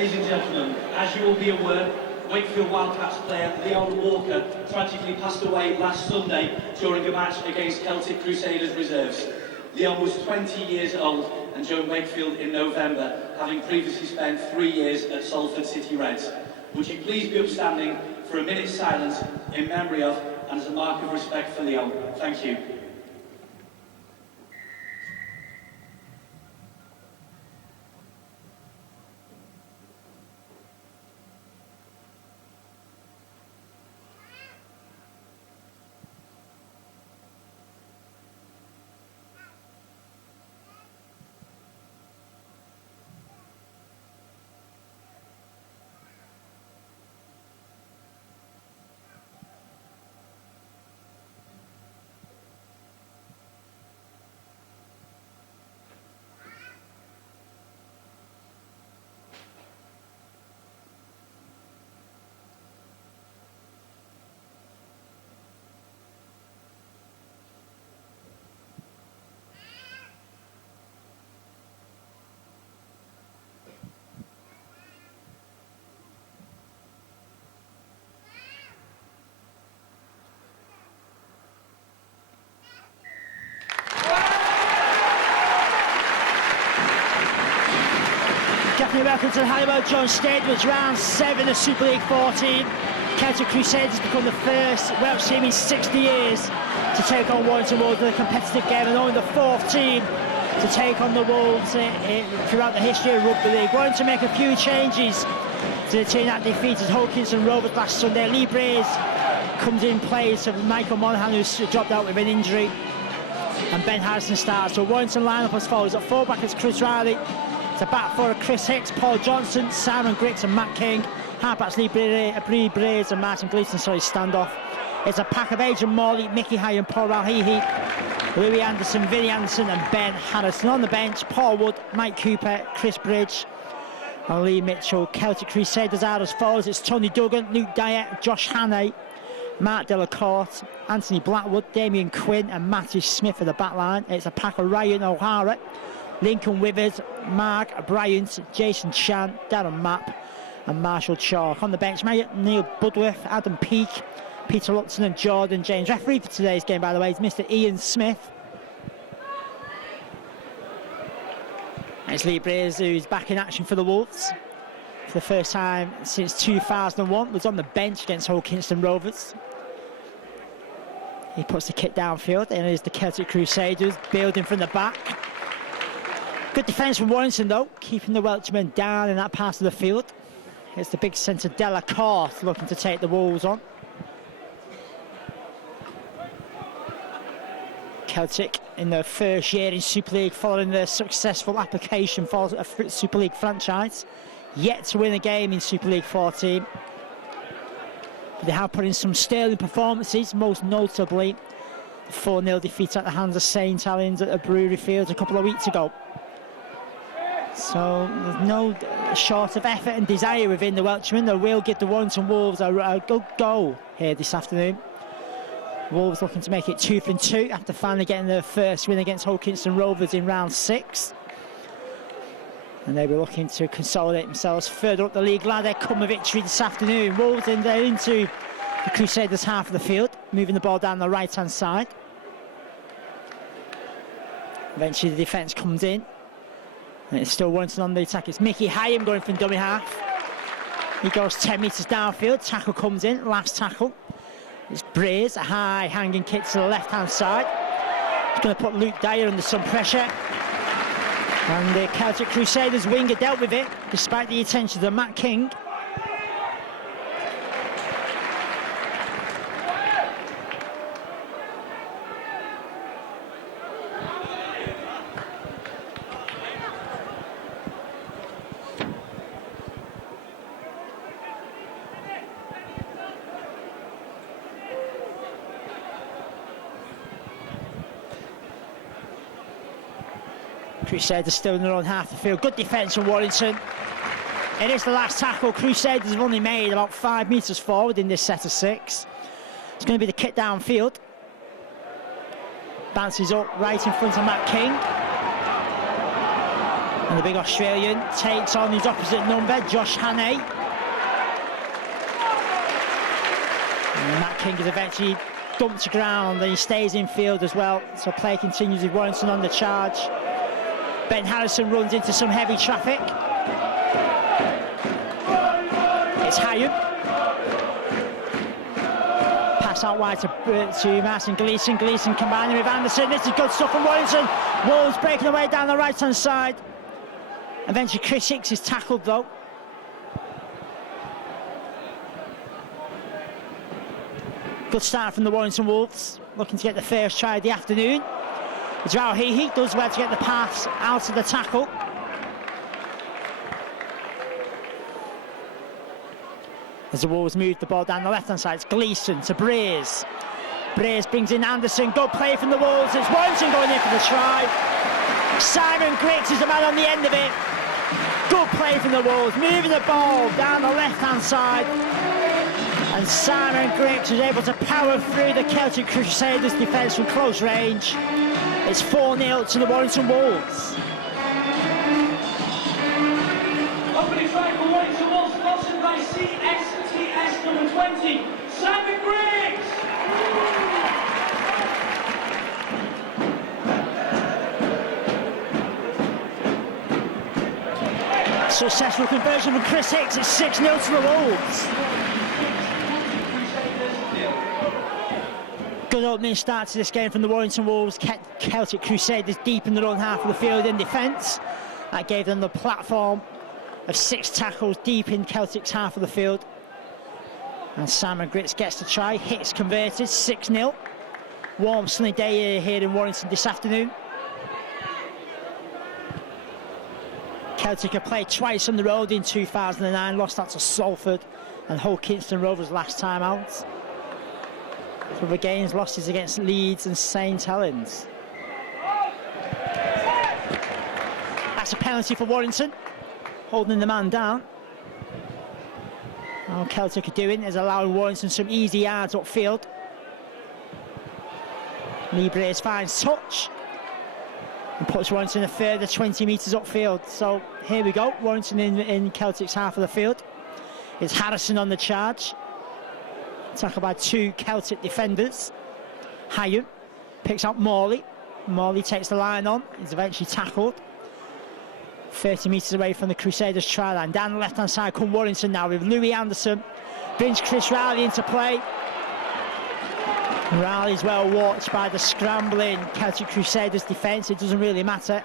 Ladies and gentlemen, as you will be aware, Wakefield Wildcats player Leon Walker tragically passed away last Sunday during a match against Celtic Crusaders reserves. Leon was 20 years old and joined Wakefield in November, having previously spent 3 years at Salford City Reds. Would you please be upstanding for a minute's silence in memory of and as a mark of respect for Leon? Thank you. Welcome to the Halliwell Jones Stadium. It's round 7 of Super League 14. Celtic Crusaders become the first Welsh team in 60 years to take on Warrington Wolves in a competitive game, and only the 4th team to take on the Wolves throughout the history of Rugby League. Warrington make a few changes to the team that defeated Hodkinson Rovers last Sunday. Lee Braze comes in place of Michael Monaghan, who's dropped out with an injury, and Ben Harrison starts. So Warrington line-up as follows: at full-back is Chris Riley. The back four are Chris Hicks, Paul Johnson, Simon Griggs and Matt King. Halfbacks Lee Braze and Martin Gleeson, standoff. It's a pack of Adrian Morley, Mickey High and Paul Ralhihi, Louis Anderson, Vinnie Anderson and Ben Harrison. On the bench, Paul Wood, Mike Cooper, Chris Bridge and Lee Mitchell. Celtic Crusaders are as follows: it's Tony Duggan, Luke Dyer, Josh Hannay, Mark Delacourt, Anthony Blackwood, Damien Quinn and Matthew Smith at the back line. It's a pack of Ryan O'Hara, Lincoln Withers, Mark Bryant, Jason Chan, Darren Mapp and Marshall Chalk. On the bench, Neil Budworth, Adam Peake, Peter Lupton and Jordan James. Referee for today's game, by the way, is Mr. Ian Smith. It's Lee Braze, who's back in action for the Wolves for the first time since 2001. Was on the bench against Hodkinson Rovers. He puts the kick downfield, and here's the Celtic Crusaders building from the back. Good defence from Warrington though, keeping the Welshmen down in that part of the field. It's the big centre Delacourt looking to take the Wolves on. Celtic in their first year in Super League following their successful application for a Super League franchise. Yet to win a game in Super League 14. But they have put in some sterling performances, most notably the 4-0 defeat at the hands of St Helens at the Brewery Fields a couple of weeks ago. So there's no short of effort and desire within the Welshmen. They will give the Warrington Wolves a good go here this afternoon. Wolves looking to make it 2-2 after finally getting their first win against Hodkinson Rovers in round 6. And they were looking to consolidate themselves further up the league ladder. Come a victory this afternoon. Wolves they're into the Crusaders' half of the field, moving the ball down the right-hand side. Eventually the defence comes in. And it's still Warrington on the attack. It's Mickey Hyam going from dummy half. He goes 10 metres downfield. Tackle comes in, last tackle. It's Braze, a high hanging kick to the left-hand side. He's going to put Luke Dyer under some pressure. And the Celtic Crusaders winger dealt with it, despite the attentions of Matt King. Crusaders still in their own half of the field. Good defence from Warrington. It is the last tackle. Crusaders have only made about 5 metres forward in this set of 6. It's going to be the kick downfield. Bounces up right in front of Matt King. And the big Australian takes on his opposite number, Josh Hannay. And Matt King is eventually dumped to ground, and he stays in field as well. So play continues with Warrington on the charge. Ben Harrison runs into some heavy traffic. It's Hayden. Pass out wide to Martin Gleeson. Gleeson combining with Anderson. This is good stuff from Warrington. Wolves breaking away down the right-hand side. Eventually Chris Hicks is tackled though. Good start from the Warrington Wolves, looking to get the first try of the afternoon. Joao Hehe does well to get the pass out of the tackle. As the Wolves move the ball down the left-hand side, it's Gleeson to Braze. Braze brings in Anderson, good play from the Wolves. It's Warrington going in for the try. Simon Griggs is the man on the end of it. Good play from the Wolves, moving the ball down the left-hand side. And Simon Griggs is able to power through the Celtic Crusaders defence from close range. It's 4-0 to the Warrington Wolves. Opening try for Warrington Wolves, sponsored by CSTS number 20, Simon Griggs! Successful conversion from Chris Hicks. It's 6-0 to the Wolves. Good opening start to this game from the Warrington Wolves. Celtic Crusaders deep in their own half of the field in defence. That gave them the platform of 6 tackles deep in Celtic's half of the field. And Simon Griggs gets the try. Hicks converted, 6-0. Warm sunny day here in Warrington this afternoon. Celtic have played twice on the road in 2009, lost that to Salford and Hull Kingston Rovers last time out. For the games, losses against Leeds and St Helens. That's a penalty for Warrington, holding the man down. All Celtic are doing is allowing Warrington some easy yards upfield. Lee Brace finds touch and puts Warrington a further 20 metres upfield. So here we go, Warrington in Celtic's half of the field. It's Harrison on the charge. Tackled by 2 Celtic defenders. Hayden picks up Morley. Morley takes the line on. He's eventually tackled. 30 metres away from the Crusaders try line. Down the left-hand side come Warrington now with Louis Anderson. Brings Chris Riley into play. Riley's well watched by the scrambling Celtic Crusaders defence. It doesn't really matter.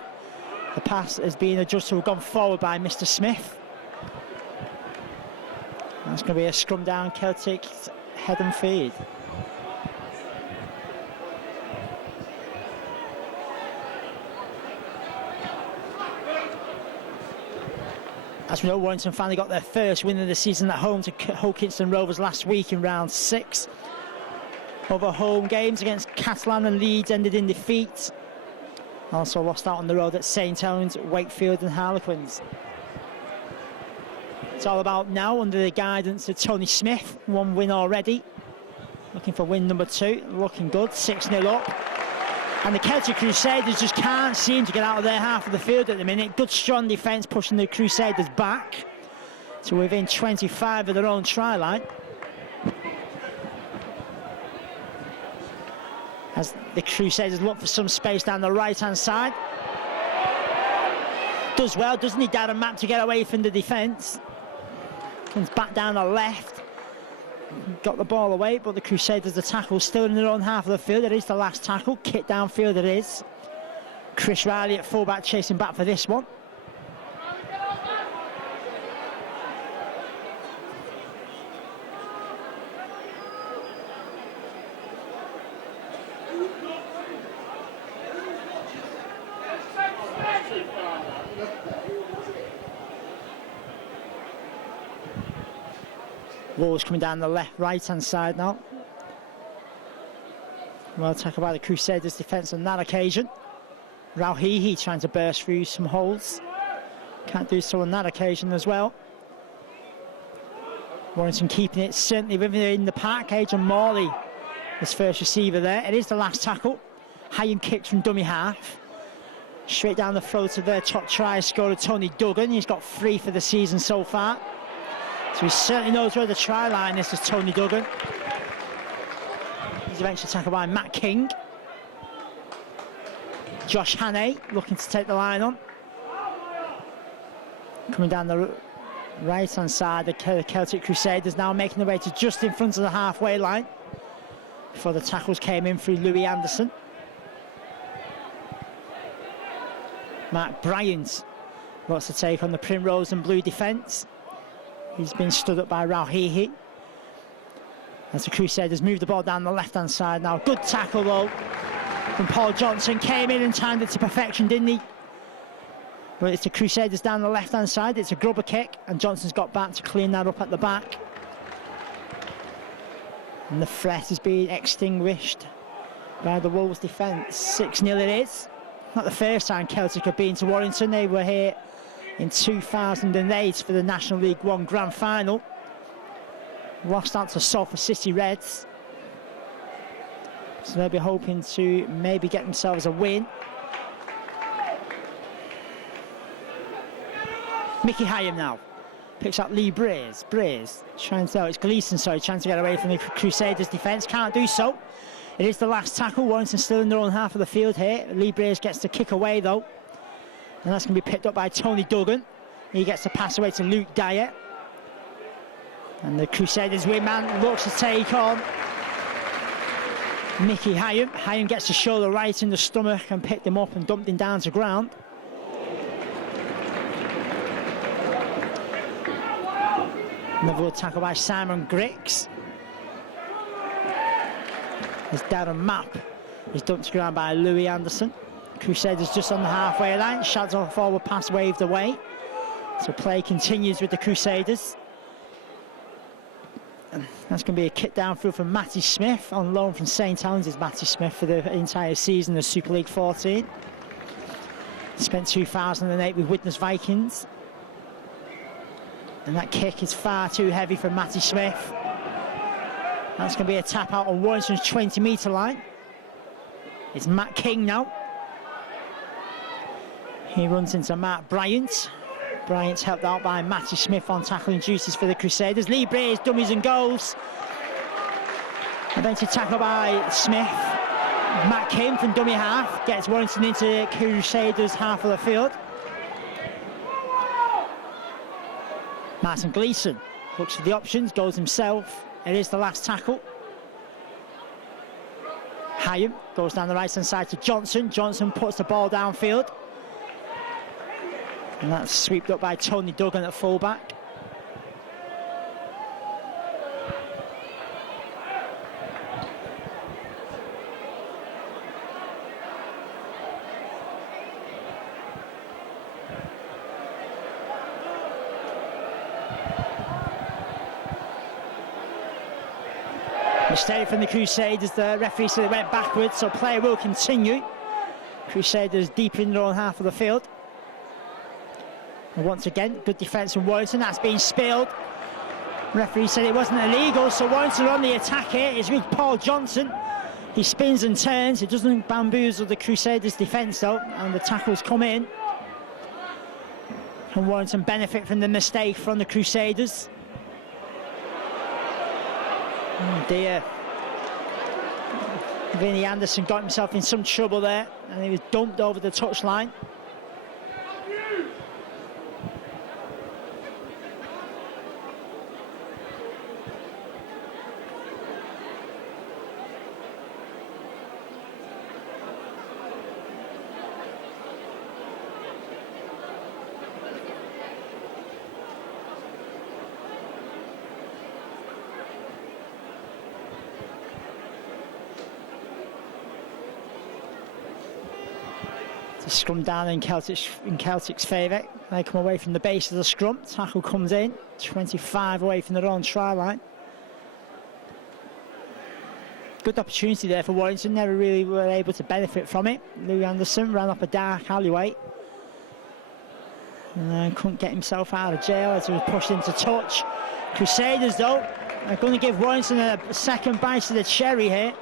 The pass has been adjusted to have gone forward by Mr. Smith. That's going to be a scrum down Celtic head and feed. As we know, Warrington finally got their first win of the season at home to Hull Kingston Rovers last week in round 6. Other home games against Catalan and Leeds ended in defeat. Also lost out on the road at St Helens, Wakefield and Harlequins. It's all about now under the guidance of Tony Smith. 1 win already. Looking for win number 2. Looking good. 6-0 up. And the Celtic Crusaders just can't seem to get out of their half of the field at the minute. Good strong defence pushing the Crusaders back to within 25 of their own try line. As the Crusaders look for some space down the right-hand side. Does well, doesn't he, Darren Mapp, to get away from the defence. Comes back down the left. Got the ball away, but the Crusaders, the tackle still in their own half of the field. It is the last tackle. Kick downfield it is. Chris Riley at fullback chasing back for this one. Wolves coming down the right-hand side now. Well tackled by the Crusaders defence on that occasion. Rauhihi trying to burst through some holes. Can't do so on that occasion as well. Warrington keeping it certainly within the park cage, and Morley, his first receiver there. It is the last tackle. Hayden kicks from dummy half. Straight down the throat of their top try scorer, Tony Duggan. He's got 3 for the season so far. So he certainly knows where the try line is, Tony Duggan. He's eventually tackled by Matt King. Josh Hannay looking to take the line on. Coming down the right-hand side, the Celtic Crusaders now making their way to just in front of the halfway line before the tackles came in through Louis Anderson. Mark Bryant wants to take on the Primrose and Blue defence. He's been stood up by Rauhihi. As the Crusaders move the ball down the left-hand side now. Good tackle though from Paul Johnson. Came in and timed it to perfection, didn't he? But it's the Crusaders down the left-hand side. It's a grubber kick, and Johnson's got back to clean that up at the back. And the threat is being extinguished by the Wolves defence. 6-0 it is. Not the first time Celtic have been to Warrington. They were here in 2008 for the National League One Grand Final. Lost out to Salford City Reds. So they'll be hoping to maybe get themselves a win. Mickey Hyam now picks up Lee Braze. It's Gleeson, sorry, trying to get away from the Crusaders defence. Can't do so. It is the last tackle. Warrington still in their own half of the field here. Lee Braze gets to kick away though. And that's going to be picked up by Tony Duggan. He gets to pass away to Luke Dyer. And the Crusaders wingman looks to take on Mickey Hyam. Hyam gets the shoulder right in the stomach and picked him up and dumped him down to ground. Another tackle by Simon Griggs. As Darren Mapp is dumped to ground by Louis Anderson. Crusaders just on the halfway line. Shadow forward pass waved away. So play continues with the Crusaders. And that's going to be a kick down through from Matty Smith on loan from St Helens. Is Matty Smith for the entire season of Super League 14. Spent 2008 with Widnes Vikings. And that kick is far too heavy for Matty Smith. That's going to be a tap out on Warrington's 20-metre line. It's Matt King now. He runs into Matt Bryant. Bryant's helped out by Matty Smith on tackling duties for the Crusaders. Lee Braze, dummies and goals. Eventually tackled by Smith. Matt King from dummy half gets Warrington into Crusaders half of the field. Martin Gleeson looks for the options, goes himself. It is the last tackle. Hyam goes down the right-hand side to Johnson. Johnson puts the ball downfield. And that's swept up by Tony Duggan at fullback. Mistake from the Crusaders. The referee said it went backwards, so play will continue. Crusaders deep in their own half of the field. And once again, good defence from Warrington. That's been spilled. Referee said it wasn't illegal, so Warrington on the attack here. It's with Paul Johnson. He spins and turns. It doesn't bamboozle the Crusaders' defence though, and the tackles come in. And Warrington benefit from the mistake from the Crusaders. Oh dear. Vinnie Anderson got himself in some trouble there, and he was dumped over the touchline. Scrum down in Celtic's favour. They come away from the base of the scrum. Tackle comes in. 25 away from their own try line. Good opportunity there for Warrington. Never really were able to benefit from it. Louis Anderson ran up a dark alleyway and couldn't get himself out of jail as he was pushed into touch. Crusaders though are going to give Warrington a second bite of the cherry here.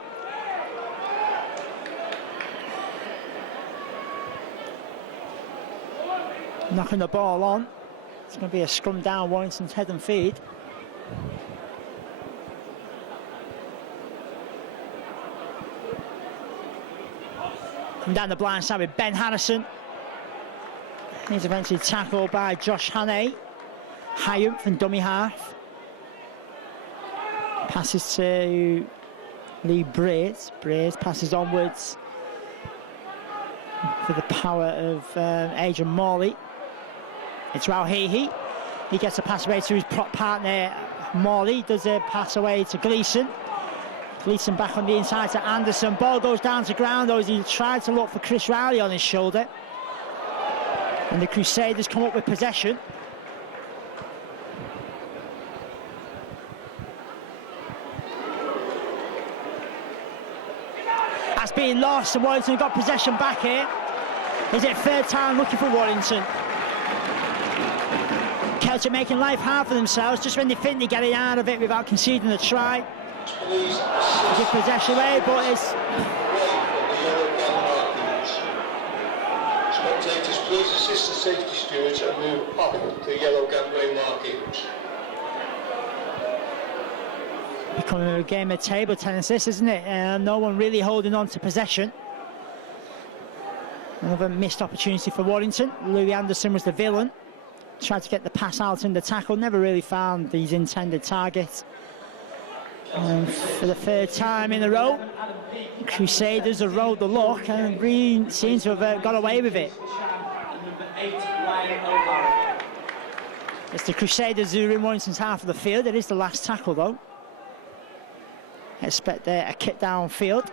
knocking the ball on. It's going to be a scrum down Warrington's head and feed. Come down the blind side with Ben Harrison. He's eventually tackled by Josh Hannay. Hyam from dummy half. Passes to Lee Braze. Braze passes onwards for the power of Adrian Morley. It's Rauhihi. He gets a pass away to his prop partner Morley. Does a pass away to Gleeson. Gleeson back on the inside to Anderson. Ball goes down to ground though as he tried to look for Chris Riley on his shoulder. And the Crusaders come up with possession. That's being lost and Warrington got possession back here. Is it third time looking for Warrington? Celtic making life hard for themselves just when they think they're getting out of it without conceding a try. Give possession away, but it's... Spectators, please assist the safety stewards and move off the yellow gangway markings. Becoming a game of table tennis, this, isn't it? No one really holding on to possession. Another missed opportunity for Warrington. Louis Anderson was the villain. Tried to get the pass out in the tackle, never really found his intended target. And for the third time in a row, Crusaders have rolled the luck and Green seems to have got away with it. It's the Crusaders who are in Warrington's half of the field. It is the last tackle though. Expect a kick downfield.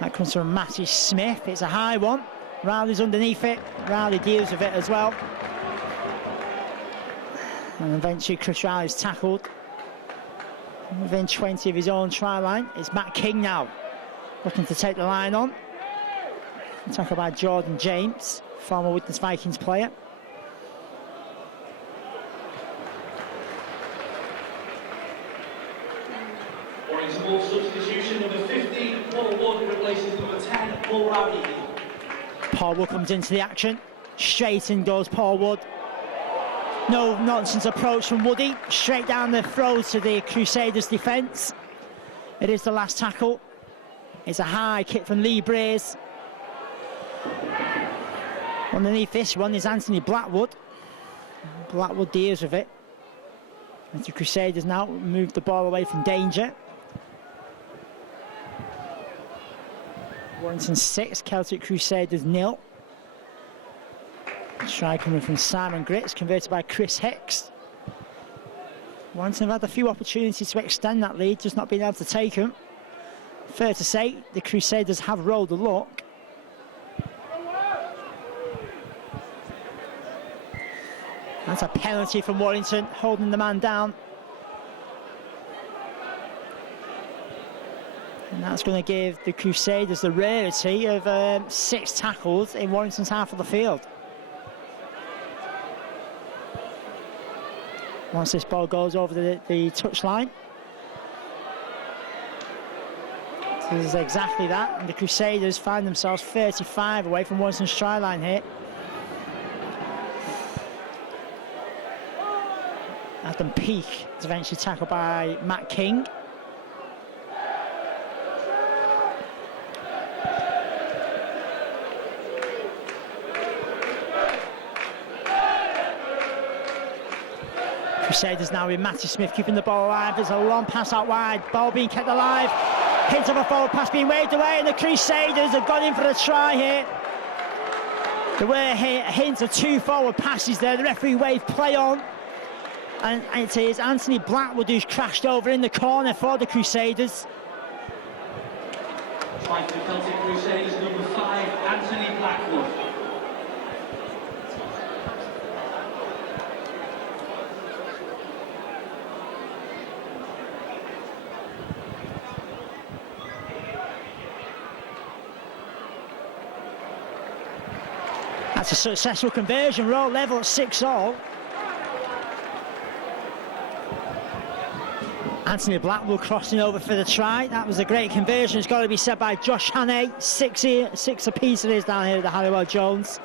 That comes from Matty Smith. It's a high one. Riley's underneath it. Riley deals with it as well. And eventually Chris Riley's tackled. Within 20 of his own try line. It's Matt King now. Looking to take the line on. Tackled by Jordan James, former Widnes Vikings player. Warrington ball substitution, number 15, Paul Wood replaces number 10, Paul Rowdy. Paul Wood comes into the action. Straight in goes Paul Wood. No nonsense approach from Woody. Straight down the throat to the Crusaders defence. It is the last tackle. It's a high kick from Lee Braze. Underneath this one is Anthony Blackwood. Blackwood deals with it. And the Crusaders now move the ball away from danger. Warrington 6, Celtic Crusaders 0. Try coming from Simon Gritz, converted by Chris Hicks. Warrington have had a few opportunities to extend that lead, just not being able to take them. Fair to say, the Crusaders have rolled the luck. That's a penalty from Warrington, holding the man down. And that's going to give the Crusaders the rarity of 6 tackles in Warrington's half of the field. Once this ball goes over the touchline. This is exactly that, and the Crusaders find themselves 35 away from Warrington's try line here. Adam Peake is eventually tackled by Matt King. Crusaders now with Matty Smith keeping the ball alive. There's a long pass out wide, ball being kept alive. Hint of a forward pass being waved away, and the Crusaders have gone in for a try here. There were hints of 2 forward passes there. The referee waved play on. And it is Anthony Blackwood who's crashed over in the corner for the Crusaders. Try for the Celtic Crusaders, number 5, Anthony Blackwood. That's a successful conversion, roll level at 6-all. Anthony Blackwood crossing over for the try. That was a great conversion. It's got to be said by Josh Hannay. 6 apiece it is down here at the Halliwell Jones.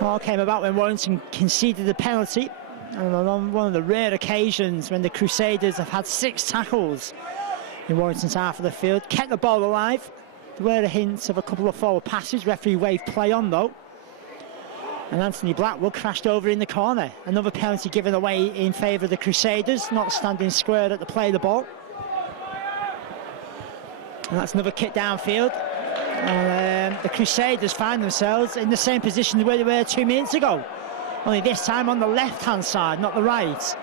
All came about when Warrington conceded the penalty, and on one of the rare occasions when the Crusaders have had 6 tackles in Warrington's half of the field, kept the ball alive. There were hints of a couple of forward passes, referee waved play on though, and Anthony Blackwood crashed over in the corner. Another penalty given away in favour of the Crusaders, not standing square at the play of the ball. And that's another kick downfield. And the Crusaders find themselves in the same position where they were 2 minutes ago, only this time on the left-hand side, not the right.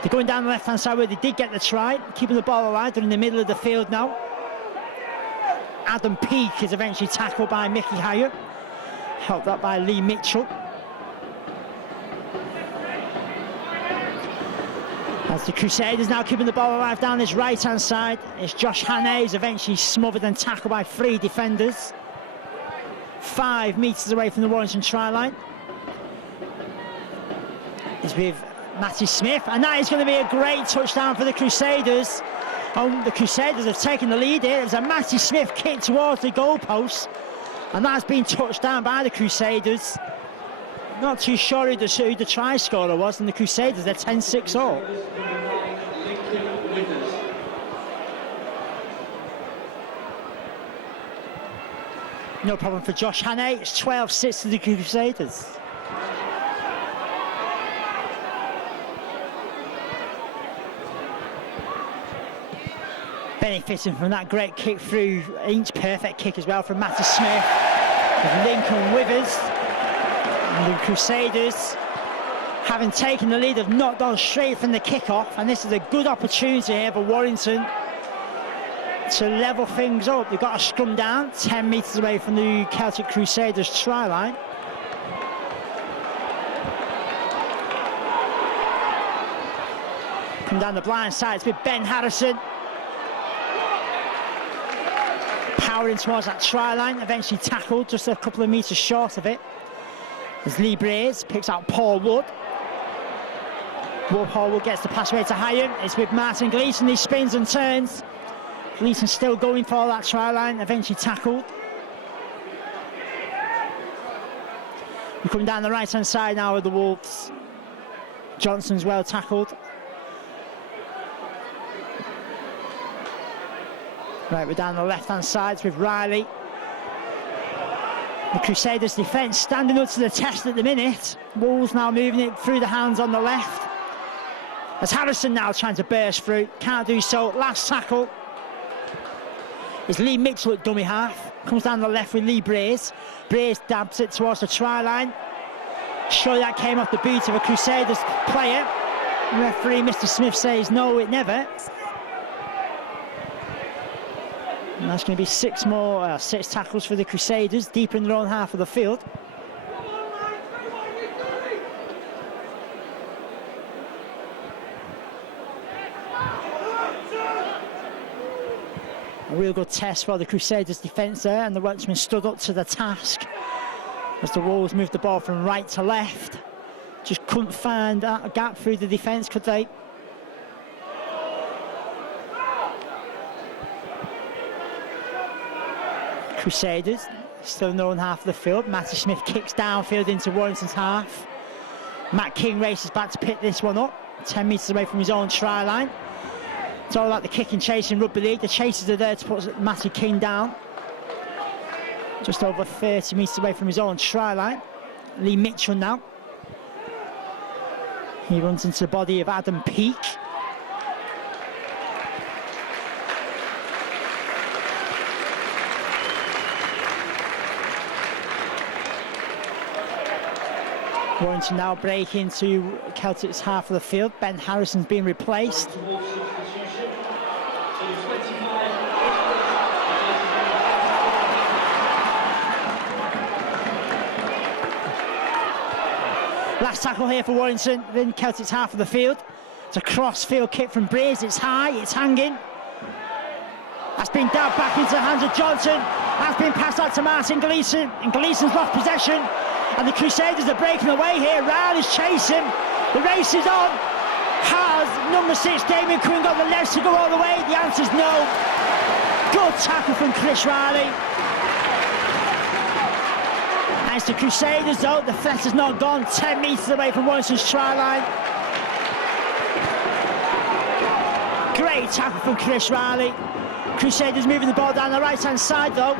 They're going down the left-hand side where they did get the try, keeping the ball alive. They're in the middle of the field now. Adam Peake is eventually tackled by Mickey Hyatt, helped up by Lee Mitchell. As the Crusaders now keeping the ball alive down his right-hand side, it's Josh Hannay is eventually smothered and tackled by 3 defenders. 5 metres away from the Warrington try line. It's with Matty Smith, and that is going to be a great touchdown for the Crusaders. The Crusaders have taken the lead here. It was a Matty Smith kick towards the goalpost, and that's been touched down by the Crusaders. Not too sure who the try scorer was, and the Crusaders, they're 10-6 all. No problem for Josh Hannay. It's 12-6 to the Crusaders. Benefiting from that great kick through, inch perfect kick as well from Matty Smith, with Lincoln Withers. And the Crusaders, having taken the lead, have knocked on straight from the kick-off, and this is a good opportunity here for Warrington to level things up. They've got a scrum down 10 metres away from the Celtic Crusaders try line. Come down the blind side, it's with Ben Harrison. Powering towards that try line, eventually tackled just a couple of metres short of it. As Lee Braze picks out Paul Wood. Paul Wood gets the pass away to Hyatt. It's with Martin Gleeson, he spins and turns. Gleeson still going for that try line, eventually tackled. We're coming down the right-hand side now of the Wolves. Johnson's well tackled. Right, we're down the left-hand side with Riley. The Crusaders' defence standing up to the test at the minute. Wolves now moving it through the hands on the left. As Harrison now trying to burst through, can't do so. Last tackle is Lee Mitchell at dummy half. Comes down the left with Lee Braze. Braze dabs it towards the try line. Surely that came off the boot of a Crusaders player. Referee Mr. Smith says no, it never. And that's going to be 6 tackles for the Crusaders, deep in their own half of the field. A real good test for the Crusaders' defence there, and the Welshman stood up to the task as the Wolves moved the ball from right to left. Just couldn't find a gap through the defence, could they? Crusaders still in their own half of the field. Matty Smith kicks downfield into Warrington's half. Matt King races back to pick this one up, 10 metres away from his own try line. It's all like the kick and chase in rugby league. The chasers are there to put Matty King down. Just over 30 metres away from his own try line. Lee Mitchell now. He runs into the body of Adam Peake. Warrington now break into Celtic's half of the field. Ben Harrison's being replaced. Last tackle here for Warrington, then Celtic's half of the field. It's a cross-field kick from Braze. It's high, it's hanging. That's been dabbed back into the hands of Johnson. That's been passed out to Martin Gleeson, and Gleeson's lost possession. And the Crusaders are breaking away here. Riley's chasing. The race is on. Has number 6, Damien Quinn, got the legs to go all the way? The answer's no. Good tackle from Chris Riley. Thanks to Crusaders though, the threat has not gone. 10 metres away from Warrington's try line. Great tackle from Chris Riley. Crusaders moving the ball down the right hand side though.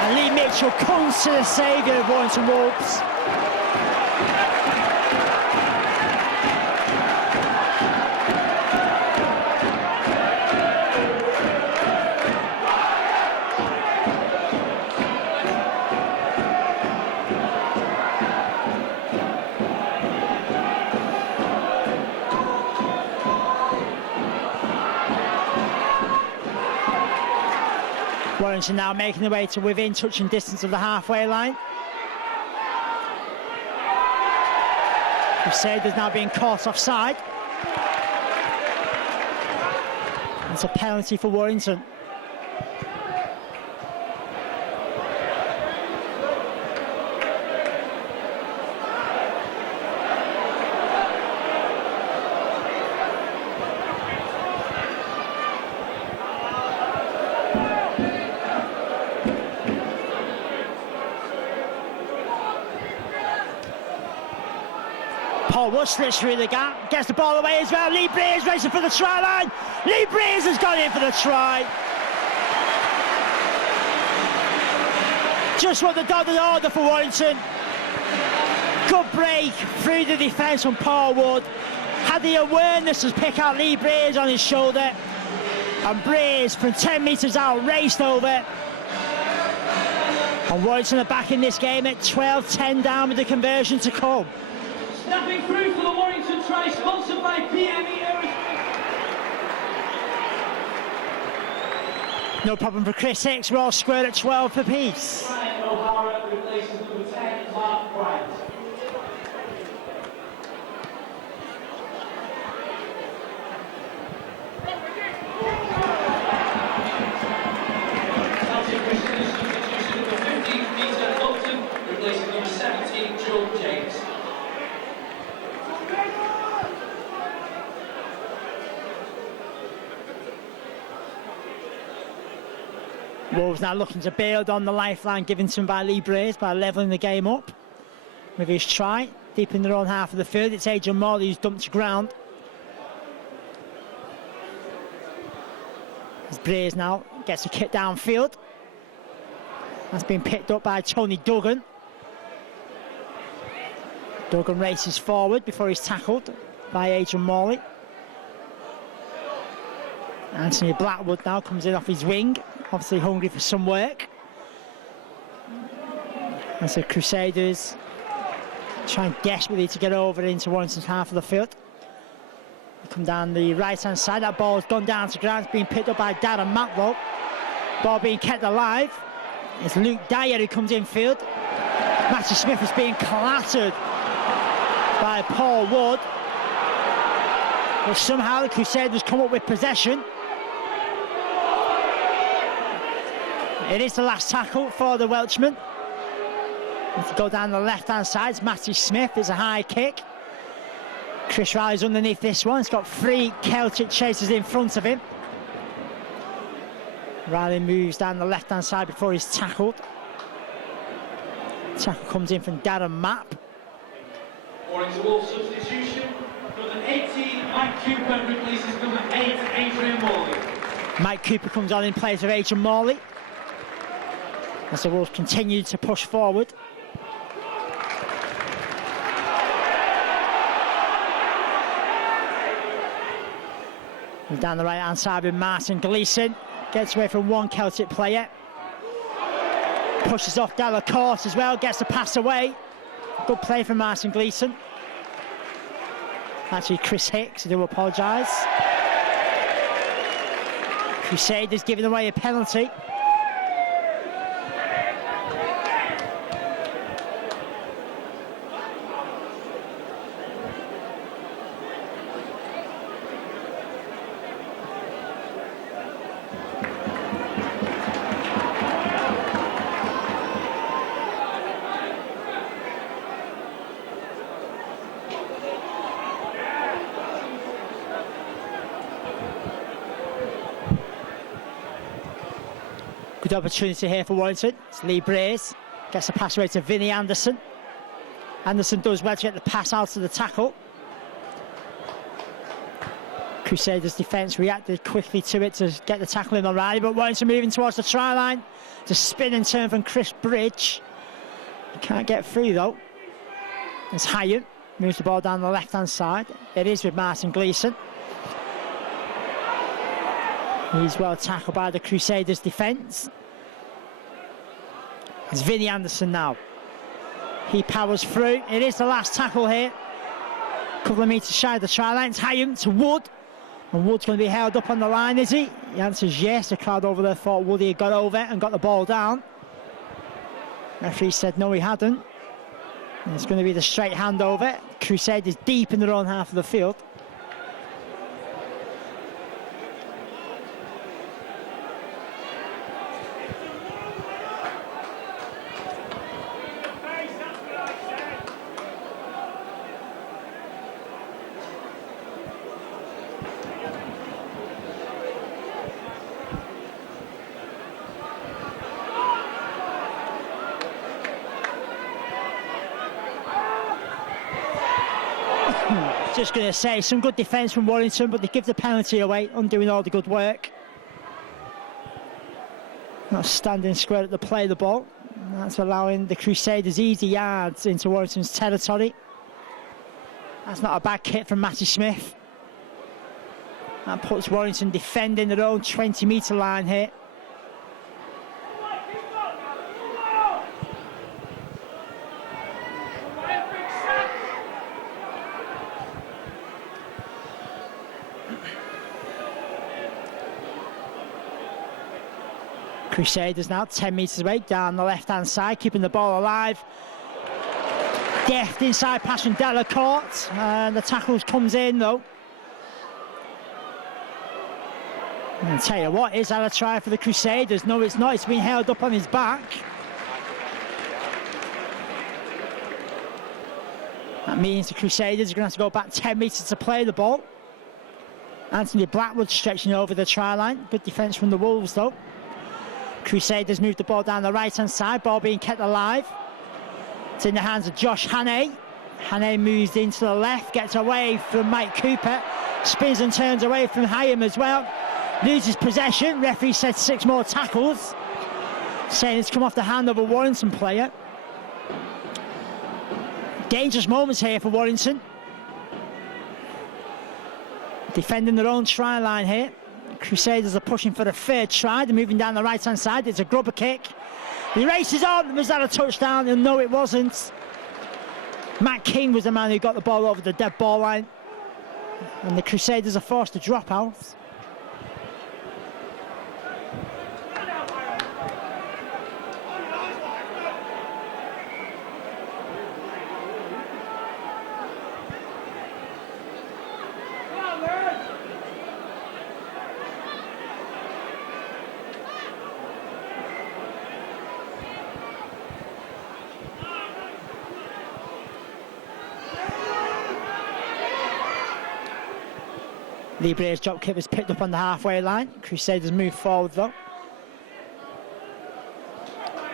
And Lee Mitchell comes to the saviour of Warrington Wolves. Warrington now making their way to within touching distance of the halfway line. Crusaders now being caught offside. It's a penalty for Warrington. Paul Wood slips through the gap, gets the ball away as well. Lee Breers racing for the try line. Lee Breers has gone in for the try. Just what the dog had ordered for Warrington. Good break through the defence from Paul Wood. Had the awareness to pick out Lee Breers on his shoulder. And Breers from 10 metres out raced over. And Warrington are back in this game at 12-10 down with the conversion to come. Snapping through for the Warrington try, sponsored by PME Aerospace. No problem for Chris Hicks, we're all squared at 12 apiece. Ryan O'Hara replaces number 10, Mark Bryant. Celtic Crusaders substitution number 15, Peter Upton, replacing number 17, Joe James. Wolves now looking to build on the lifeline given to him by Lee Breers by levelling the game up with his try. Deep in their own half of the field, it's Adrian Morley who's dumped to ground. As Breers now gets a kick downfield. That's been picked up by Tony Duggan. Duggan races forward before he's tackled by Adrian Morley. Anthony Blackwood now comes in off his wing, obviously hungry for some work. And so Crusaders trying desperately to get over into Warrington's half of the field. They come down the right hand side, that ball's gone down to ground, it's being picked up by Darren Matlow. Ball being kept alive. It's Luke Dyer who comes infield. Matthew Smith is being clattered by Paul Wood. But somehow the Crusaders come up with possession. It is the last tackle for the Welshman. If you go down the left-hand side, it's Matthew Smith. It's a high kick. Chris Riley's underneath this one. He's got 3 Celtic chasers in front of him. Riley moves down the left-hand side before he's tackled. Tackle comes in from Darren Mapp. Warrington Wolves substitution. Number 18, Mike Cooper replaces number 8, Adrian Morley. Mike Cooper comes on in place of Adrian Morley. As the Wolves continue to push forward. And down the right hand side with Martin Gleeson. Gets away from one Celtic player. Pushes off Delacourse as well, gets the pass away. Good play from Martin Gleeson. Actually Chris Hicks, I do apologise. Crusaders giving away a penalty. Good opportunity here for Warrington. It's Lee Breers. Gets the pass away to Vinnie Anderson. Anderson does well to get the pass out of the tackle. Crusaders defence reacted quickly to it to get the tackle in already, but Warrington moving towards the try line. To spin and turn from Chris Bridge. He can't get through though. As Hyatt moves the ball down the left-hand side. It is with Martin Gleeson. He's well tackled by the Crusaders defence. It's Vinnie Anderson now. He powers through. It is the last tackle here. A couple of metres shy of the try line. It's Hyam to Wood. And Wood's going to be held up on the line, is he? The answer is yes. The crowd over there thought Woody had got over and got the ball down. Referee said no, he hadn't. And it's going to be the straight handover. Crusaders deep in their own half of the field. Just going to say, some good defence from Warrington, but they give the penalty away, undoing all the good work. Not standing square at the play of the ball. That's allowing the Crusaders easy yards into Warrington's territory. That's not a bad kick from Matty Smith. That puts Warrington defending their own 20-metre line here. Crusaders now 10 metres away down the left-hand side, keeping the ball alive. Deft inside pass from Delacourt, and the tackle comes in though. I'll tell you what, is that a try for the Crusaders? No, it's not. It's been held up on his back. That means the Crusaders are going to have to go back 10 metres to play the ball. Anthony Blackwood stretching over the try line. Good defence from the Wolves though. Crusaders move the ball down the right-hand side, ball being kept alive. It's in the hands of Josh Hannay. Hannay moves into the left, gets away from Mike Cooper, spins and turns away from Hyam as well. Loses possession, referee said 6 more tackles, saying it's come off the hand of a Warrington player. Dangerous moments here for Warrington. Defending their own try line here. Crusaders are pushing for the 3rd try. They're moving down the right-hand side. It's a grubber kick. He races on. Was that a touchdown? And no, it wasn't. Matt King was the man who got the ball over the dead ball line. And the Crusaders are forced to drop out. Librier's drop kick was picked up on the halfway line. Crusaders move forward though.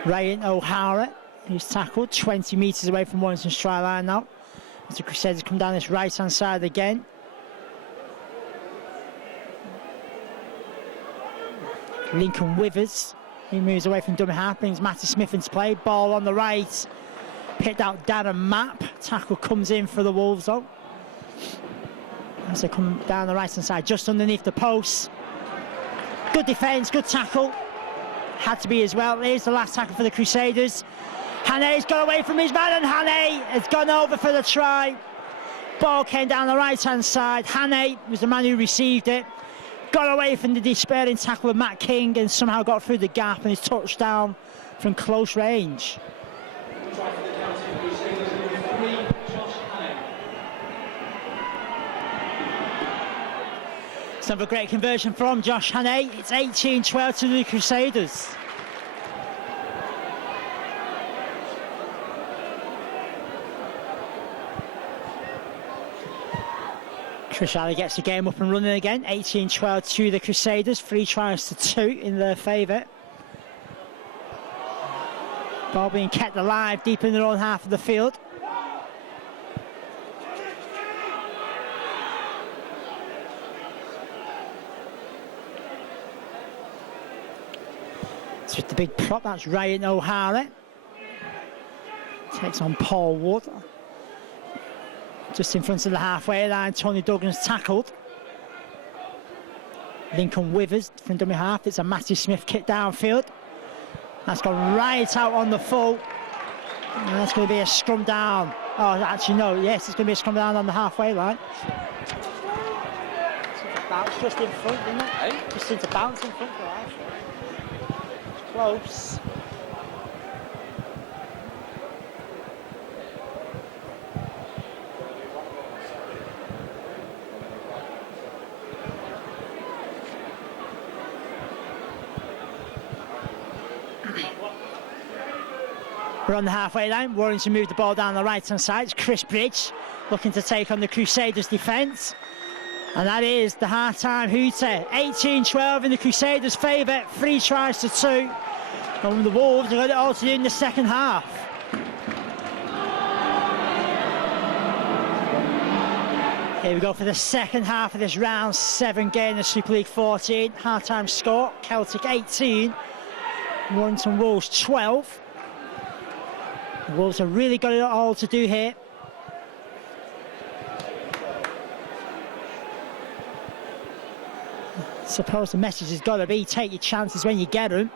Ryan O'Hara, who's tackled 20 metres away from Warrington's try line now. As the Crusaders come down this right-hand side again. Lincoln Withers, he moves away from dummy half, brings Matty Smith into play. Ball on the right, picked out Darren Mapp. Tackle comes in for the Wolves though. As they come down the right-hand side, just underneath the post. Good defence, good tackle. Had to be as well. Here's the last tackle for the Crusaders. Hannay's got away from his man, and Hannay has gone over for the try. Ball came down the right-hand side. Hannay was the man who received it. Got away from the despairing tackle of Matt King and somehow got through the gap and is touched down from close range. Another great conversion from Josh Hannay. It's 18-12 to the Crusaders. Chris Alley gets the game up and running again. 18-12 to the Crusaders. 3 tries to 2 in their favour. Ball being kept alive deep in their own half of the field. It's with the big prop, that's Ryan O'Hara. Takes on Paul Wood. Just in front of the halfway line, Tony Duggan's tackled. Lincoln Withers from dummy half. It's a Matthew Smith kick downfield. That's gone right out on the full. And that's going to be a scrum down. Oh, actually, no. Yes, it's going to be a scrum down on the halfway line. Bounce just in front, didn't it? Eh? Just seemed to bounce in front for that. Close. We're on the halfway line. Warrington moved the ball down the right-hand side. It's Chris Bridge looking to take on the Crusaders' defence. And that is the half-time hooter. 18-12 in the Crusaders' favour. 3 tries to 2. And the Wolves have got it all to do in the second half. Here we go for the second half of this round 7 game of Super League 14. Half-time score, Celtic 18. Warrington Wolves 12. The Wolves have really got it all to do here. I suppose the message has got to be take your chances when you get them.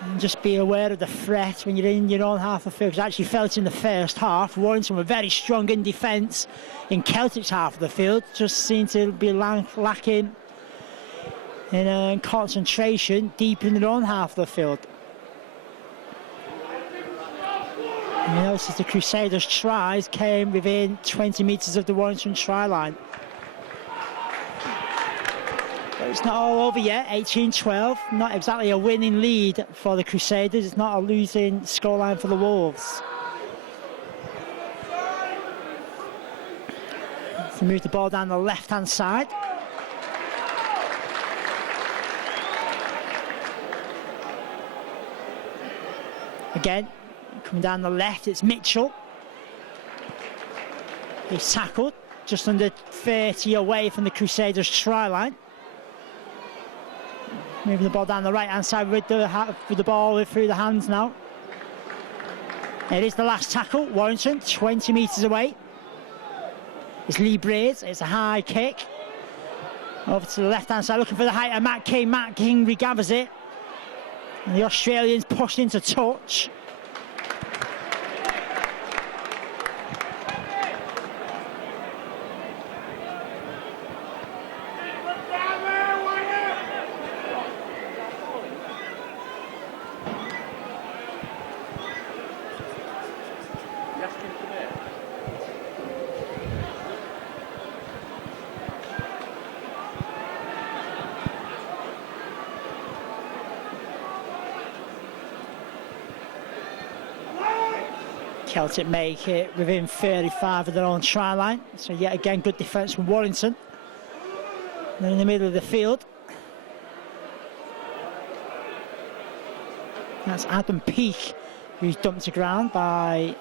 And just be aware of the threat when you're in your own half of the field. Because I actually felt in the first half, Warrington were very strong in defence in Celtic's half of the field. Just seemed to be lacking in concentration deep in their own half of the field. And you notice the Crusaders' tries came within 20 metres of the Warrington try line. But it's not all over yet, 18-12. Not exactly a winning lead for the Crusaders. It's not a losing scoreline for the Wolves. So move the ball down the left-hand side. Again, coming down the left, it's Mitchell. He's tackled just under 30 away from the Crusaders' try line. Moving the ball down the right-hand side with the ball through the hands now. It is the last tackle. Warrington, 20 metres away. It's Lee Braids. It's a high kick. Over to the left-hand side, looking for the height of Matt King. Matt King regathers it. And the Australians pushed into touch. Celtic make it within 35 of their own try line. So yet again, good defence from Warrington. They're in the middle of the field. That's Adam Peake, who's dumped to ground by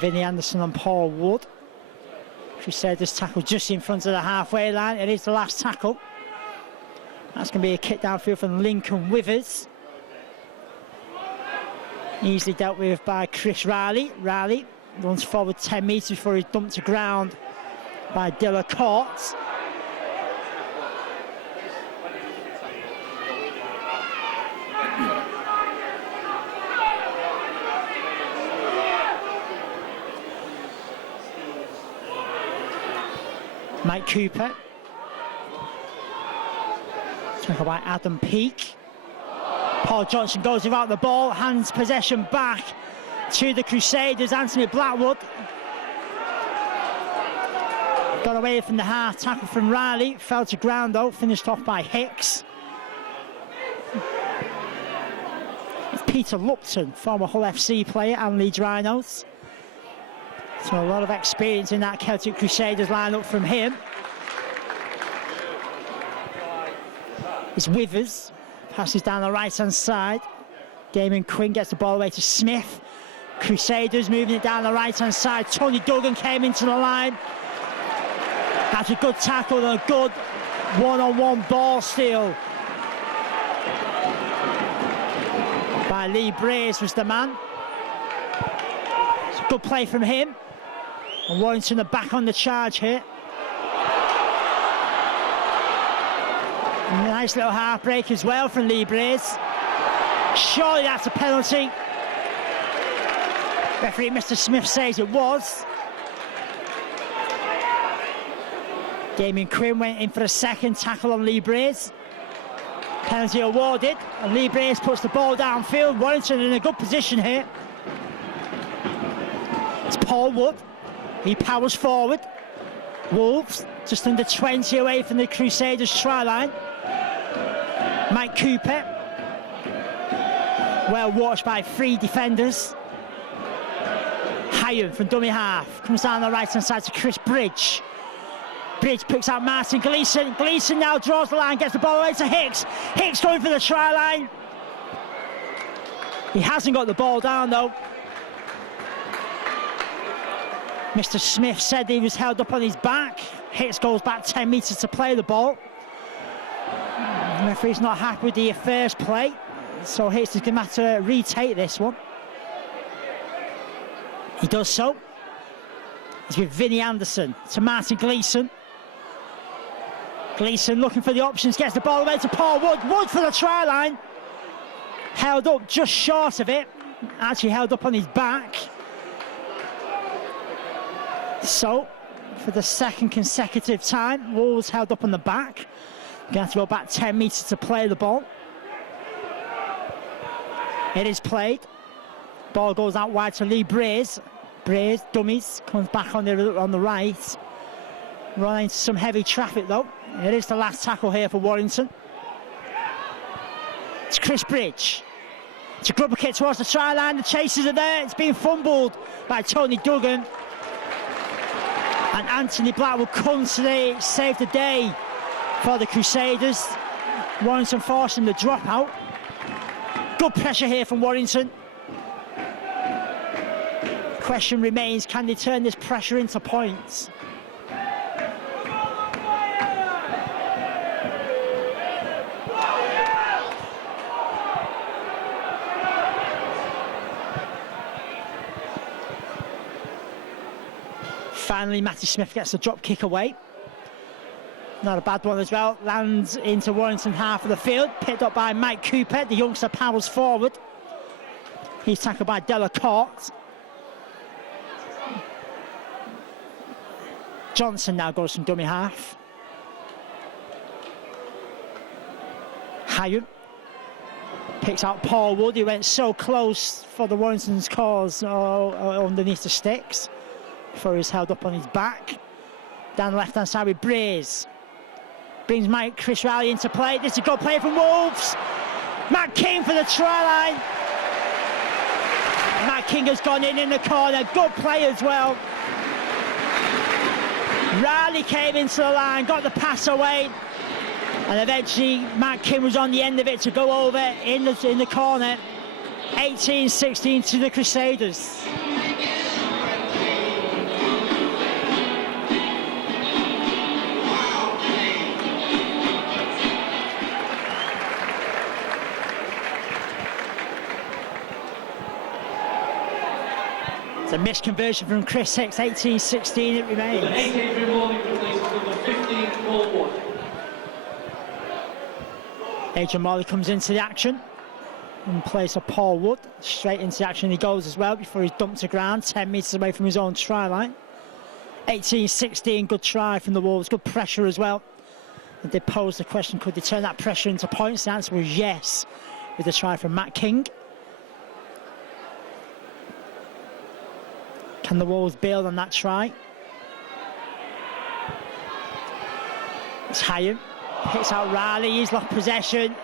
Vinnie Anderson and Paul Wood. Crusaders tackle just in front of the halfway line. It is the last tackle. That's going to be a kick downfield from Lincoln Withers. Easily dealt with by Chris Riley. Riley runs forward 10 metres before he's dumped to ground by Dilla Court. Mike Cooper. Tackle by Adam Peake. Paul Johnson goes without the ball, hands possession back to the Crusaders. Anthony Blackwood got away from the half tackle from Riley, fell to ground though, finished off by Hicks. It's Peter Lupton, former Hull FC player and Leeds Rhinos. So a lot of experience in that Celtic Crusaders lineup from him. It's Withers. Passes down the right-hand side. Damien Quinn gets the ball away to Smith. Crusaders moving it down the right-hand side. Tony Duggan came into the line. That's a good tackle and a good one-on-one ball steal by Lee Brace was the man. It's a good play from him. And Warrington are back on the charge here. And a nice little half break as well from Lee Brace. Surely that's a penalty. Referee Mr. Smith says it was. Damien Quinn went in for a second tackle on Lee Brace. Penalty awarded, and Lee Brace puts the ball downfield. Warrington in a good position here. It's Paul Wood. He powers forward. Wolves just under 20 away from the Crusaders try line. Mike Cooper, well watched by 3 defenders. Hyon from dummy half comes down the right hand side to Chris Bridge. Bridge picks out Martin Gleeson. Gleeson now draws the line, gets the ball away to Hicks. Hicks going for the try line. He hasn't got the ball down though. Mr. Smith said he was held up on his back. Hicks goes back 10 metres to play the ball. The referee's not happy with the first play, so Hicks is going to have to retake this one. He does so. It's with Vinnie Anderson to Martin Gleeson. Gleeson looking for the options, gets the ball away to Paul Wood. Wood for the try line. Held up just short of it. Actually held up on his back. So, for the second consecutive time, Wolves held up on the back. Going to have to go back 10 metres to play the ball. It is played. Ball goes out wide to Lee Brace. Brace, dummies, comes back on the right. Running into some heavy traffic though. It is the last tackle here for Warrington. It's Chris Bridge. It's a grubber kick towards the try line. The chasers are there. It's being fumbled by Tony Duggan. And Anthony Black will come today, save the day for the Crusaders. Warrington forcing the dropout. Good pressure here from Warrington. The question remains, can they turn this pressure into points? Finally, Matty Smith gets the drop kick away. Not a bad one as well. Lands into Warrington half of the field. Picked up by Mike Cooper. The youngster powers forward. He's tackled by Delacourt. Johnson now goes from dummy half. Hyon picks out Paul Wood. He went so close for the Warrington's cause underneath the sticks before he was held up on his back. Down the left-hand side with Braze. Brings Chris Riley into play. This is a good play from Wolves. Matt King for the try line. Matt King has gone in the corner. Good play as well. Riley came into the line, got the pass away, and eventually Matt King was on the end of it to go over in the corner. 18-16 to the Crusaders. It's a missed conversion from Chris Hicks. 18-16 it remains. The 8th morning replaces number 15, Paul Wood. Adrian Morley comes into the action in place of Paul Wood. Straight into the action he goes as well before he's dumped to ground 10 metres away from his own try line. 18-16, good try from the Wolves, good pressure as well. And they posed the question, could they turn that pressure into points? The answer was yes, with the try from Matt King. Can the Wolves build on that try? It's Hyon. Hits out Riley, he's lost possession.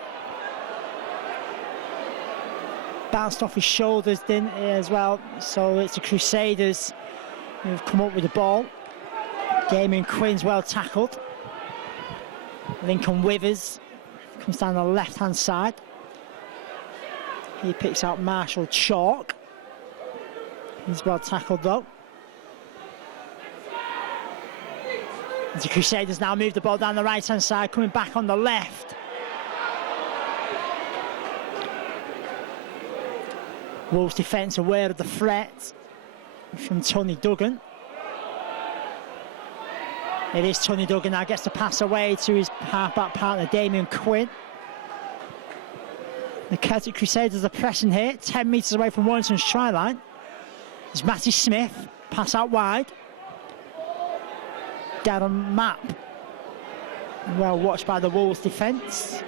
Bounced off his shoulders didn't he, as well. So it's the Crusaders who've come up with the ball. Damien Quinn's well tackled. Lincoln Withers comes down the left-hand side. He picks out Marshall Chalk. He's well tackled though. The Crusaders now move the ball down the right-hand side, coming back on the left. Wolves defence aware of the threat from Tony Duggan. It is Tony Duggan now, gets the pass away to his half-back partner Damien Quinn. The Celtic Crusaders are pressing here, 10 metres away from Warrington's try line. It's Matty Smith, pass out wide. Darren Mapp, well watched by the Wolves defence.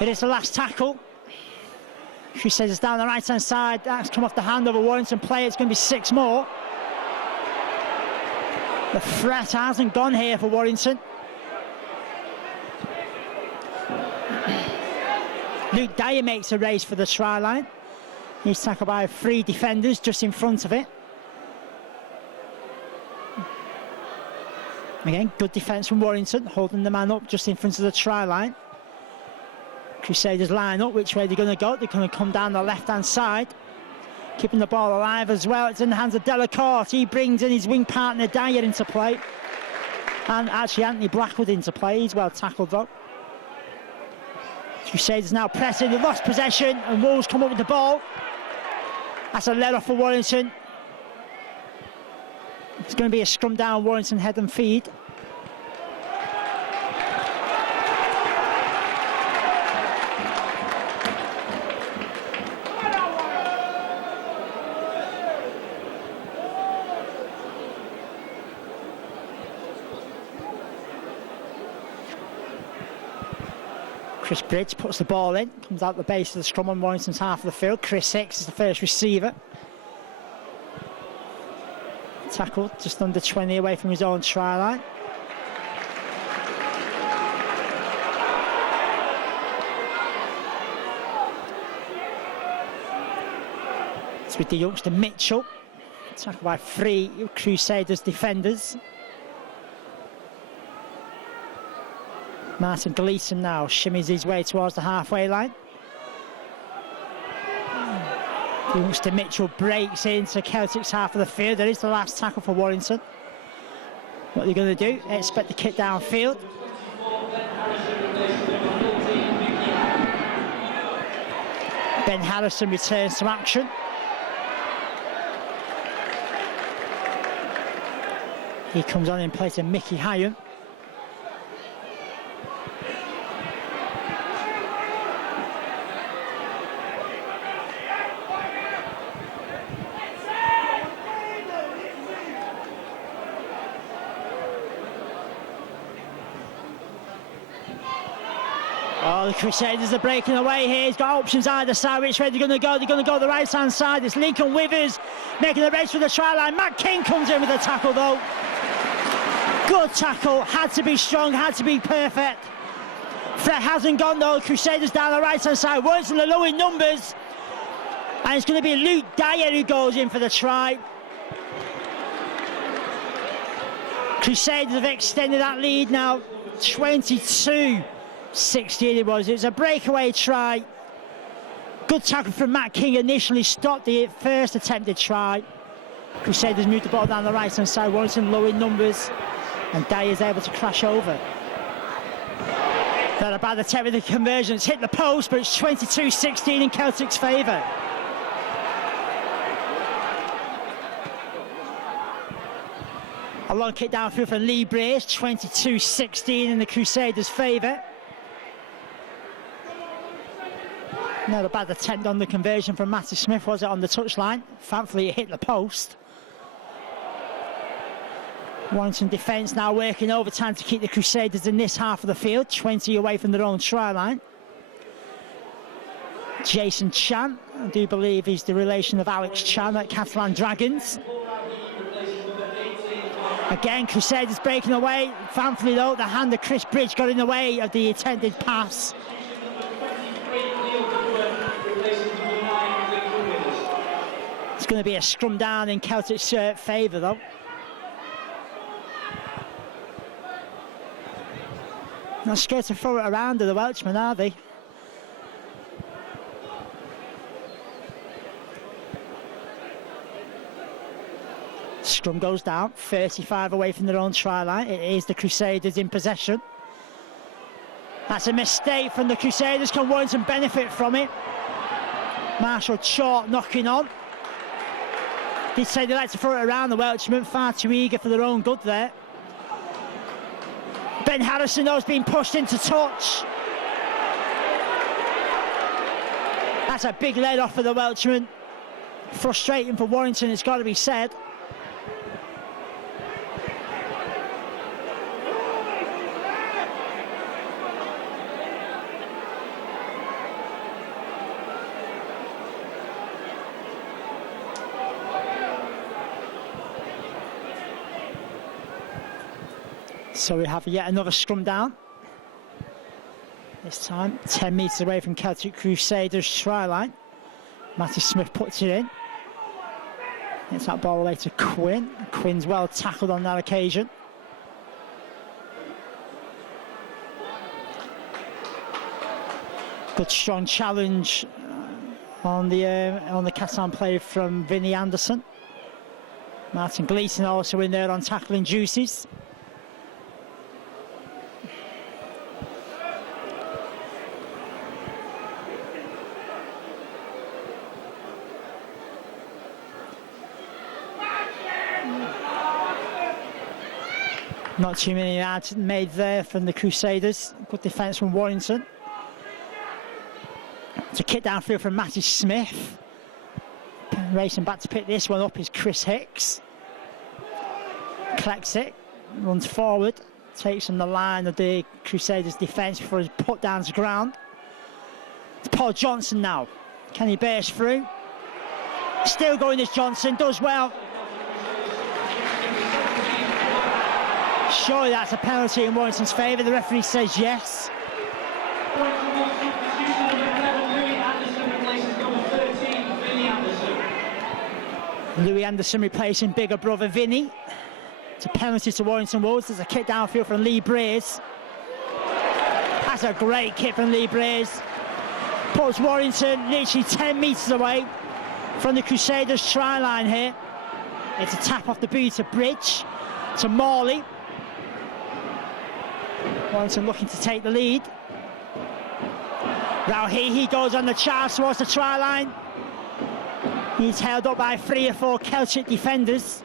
It is the last tackle. Crusaders down the right hand side, that's come off the hand of a Warrington player. It's going to be 6 more. The threat hasn't gone here for Warrington. Luke Dyer makes a race for the try line. He's tackled by 3 defenders just in front of it. Again, good defence from Warrington, holding the man up just in front of the try line. Crusaders line up, which way they're going to go. They're going to come down the left-hand side. Keeping the ball alive as well. It's in the hands of Delacourt. He brings in his wing partner Dyer into play. And actually Anthony Blackwood into play. He's well tackled though. Crusaders now pressing. They've lost possession and Wolves come up with the ball. That's a let off for Warrington. It's going to be a scrum down Warrington head and feed. Chris Bridge puts the ball in, comes out the base of the scrum on Warrington's half of the field. Chris Hicks is the first receiver. Tackled just under 20 away from his own try line. It's with the youngster Mitchell. Tackled by 3 Crusaders defenders. Martin Gleeson now shimmies his way towards the halfway line. Youngster Mitchell breaks into Celtic's half of the field. There is the last tackle for Warrington. What they're going to do, expect the kick downfield. Ben Harrison returns to action. He comes on in place of Mickey Hyam. Oh, the Crusaders are breaking away here. He's got options either side. Which way they're going to go? They're going to go the right-hand side. It's Lincoln Withers making the race for the try line. Matt King comes in with a tackle, though. Good tackle. Had to be strong, had to be perfect. Threat hasn't gone, though. Crusaders down the right-hand side. Warrington are low in numbers. And it's going to be Luke Dyer who goes in for the try. Crusaders have extended that lead now. 22-16 it was. It was a breakaway try. Good tackle from Matt King initially, stopped the first attempted try. Crusaders moved the ball down the right-hand side. Warrington low in numbers. And Dyer's able to crash over. Not a bad attempt with the conversion. It's hit the post, but it's 22-16 in Celtic's favour. A long kick downfield for Lee Brace, 22-16 in the Crusaders' favour. Not a bad attempt on the conversion from Matty Smith, was it, on the touchline? Thankfully it hit the post. Warrington defence now working overtime to keep the Crusaders in this half of the field, 20 away from their own try line. Jason Chan, I do believe he's the relation of Alex Chan at Catalan Dragons. Again, Crusaders breaking away. Thankfully, though, the hand of Chris Bridge got in the way of the intended pass. It's going to be a scrum down in Celtic's favour, though. Not scared to throw it around to the Welchmen, are they? Scrum goes down, 35 away from their own try line. It is the Crusaders in possession. That's a mistake from the Crusaders. Can Warrington benefit from it? Marshall Chalk knocking on. Did say they like to throw it around the Welshman, far too eager for their own good there. Ben Harrison though has been pushed into touch. That's a big lead off for the Welshman. Frustrating for Warrington, it's got to be said. So we have yet another scrum down. This time 10 metres away from Celtic Crusaders try line. Matty Smith puts it in. Gets that ball away to Quinn. Quinn's well tackled on that occasion. Good strong challenge on the cast-on play from Vinnie Anderson. Martin Gleeson also in there on tackling duties. Not too many yards made there from the Crusaders. Good defence from Warrington. It's a kick downfield from Matty Smith. Racing back to pick this one up is Chris Hicks. Collects it, runs forward, takes on the line of the Crusaders defence before he's put down to ground. It's Paul Johnson now. Can he burst through? Still going as Johnson, does well. Surely that's a penalty in Warrington's favour. The referee says yes. Louis Anderson replacing bigger brother Vinnie. It's a penalty to Warrington Wolves. There's a kick downfield from Lee Breers. That's a great kick from Lee Breers. Puts Warrington literally 10 metres away from the Crusaders try line here. It's a tap off the boot to Bridge, to Morley. Warrington looking to take the lead. Rauhihi goes on the charge towards the try line. He's held up by 3 or 4 Celtic defenders.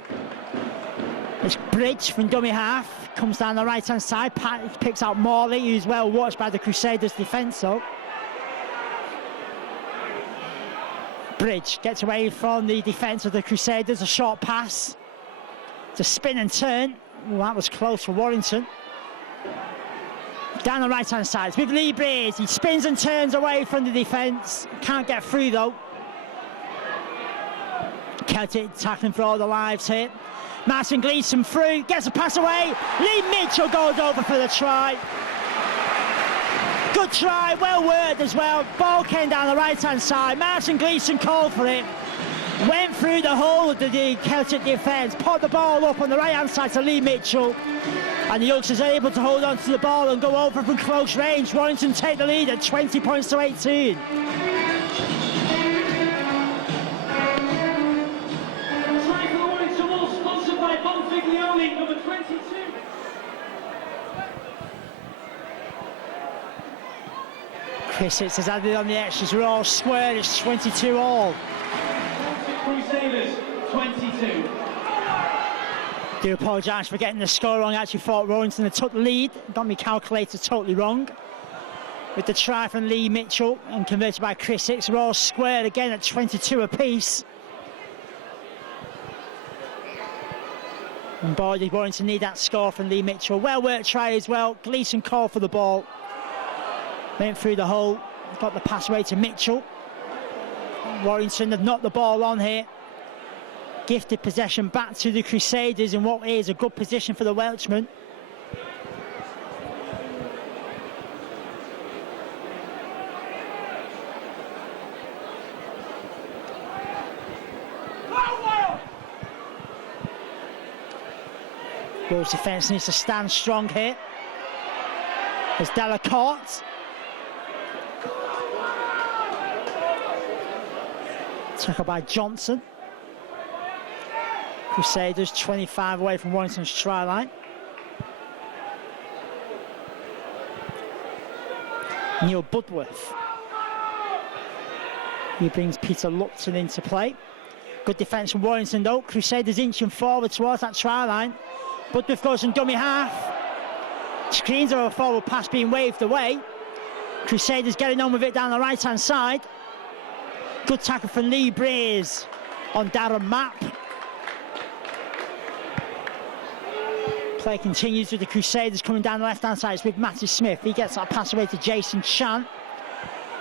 It's Bridge from dummy half. Comes down the right-hand side. Picks out Morley, who's well watched by the Crusaders defence. So Bridge gets away from the defence of the Crusaders. A short pass. It's a spin and turn. Ooh, that was close for Warrington. Down the right-hand side. It's with Lee Breers. He spins and turns away from the defence. Can't get through though. Celtic tackling for all the lives here. Martin Gleeson through, gets a pass away. Lee Mitchell goes over for the try. Good try, well worded as well. Ball came down the right-hand side. Martin Gleeson called for it. Went through the whole of the Celtic defence. Put the ball up on the right-hand side to Lee Mitchell. And the youngsters are able to hold on to the ball and go over from close range. Warrington take the lead at 20 points to 18. Number 22. Chris Hicks has added on the extras. We're all square. It's 22 all. Crusaders 22. Do apologise for getting the score wrong. I actually thought Warrington had took the lead. Got me calculator totally wrong. With the try from Lee Mitchell and converted by Chris Hicks. We're all square again at 22 apiece. And boy, did Warrington need that score from Lee Mitchell. Well worked try as well. Gleeson called for the ball. Went through the hole. Got the pass away to Mitchell. Warrington have knocked the ball on here. Gifted possession back to the Crusaders in what is a good position for the Welshmen. Wolves defence needs to stand strong here. There's Delacourt. Tackle by Johnson. Crusaders 25 away from Warrington's try line. Neil Budworth. He brings Peter Lupton into play. Good defence from Warrington though. Crusaders inching forward towards that try line. Budworth goes in dummy half. Screens over a forward pass being waved away. Crusaders getting on with it down the right hand side. Good tackle from Lee Braze on Darren Mapp. Play continues with the Crusaders coming down the left hand side. It's with Matty Smith. He gets that pass away to Jason Chan.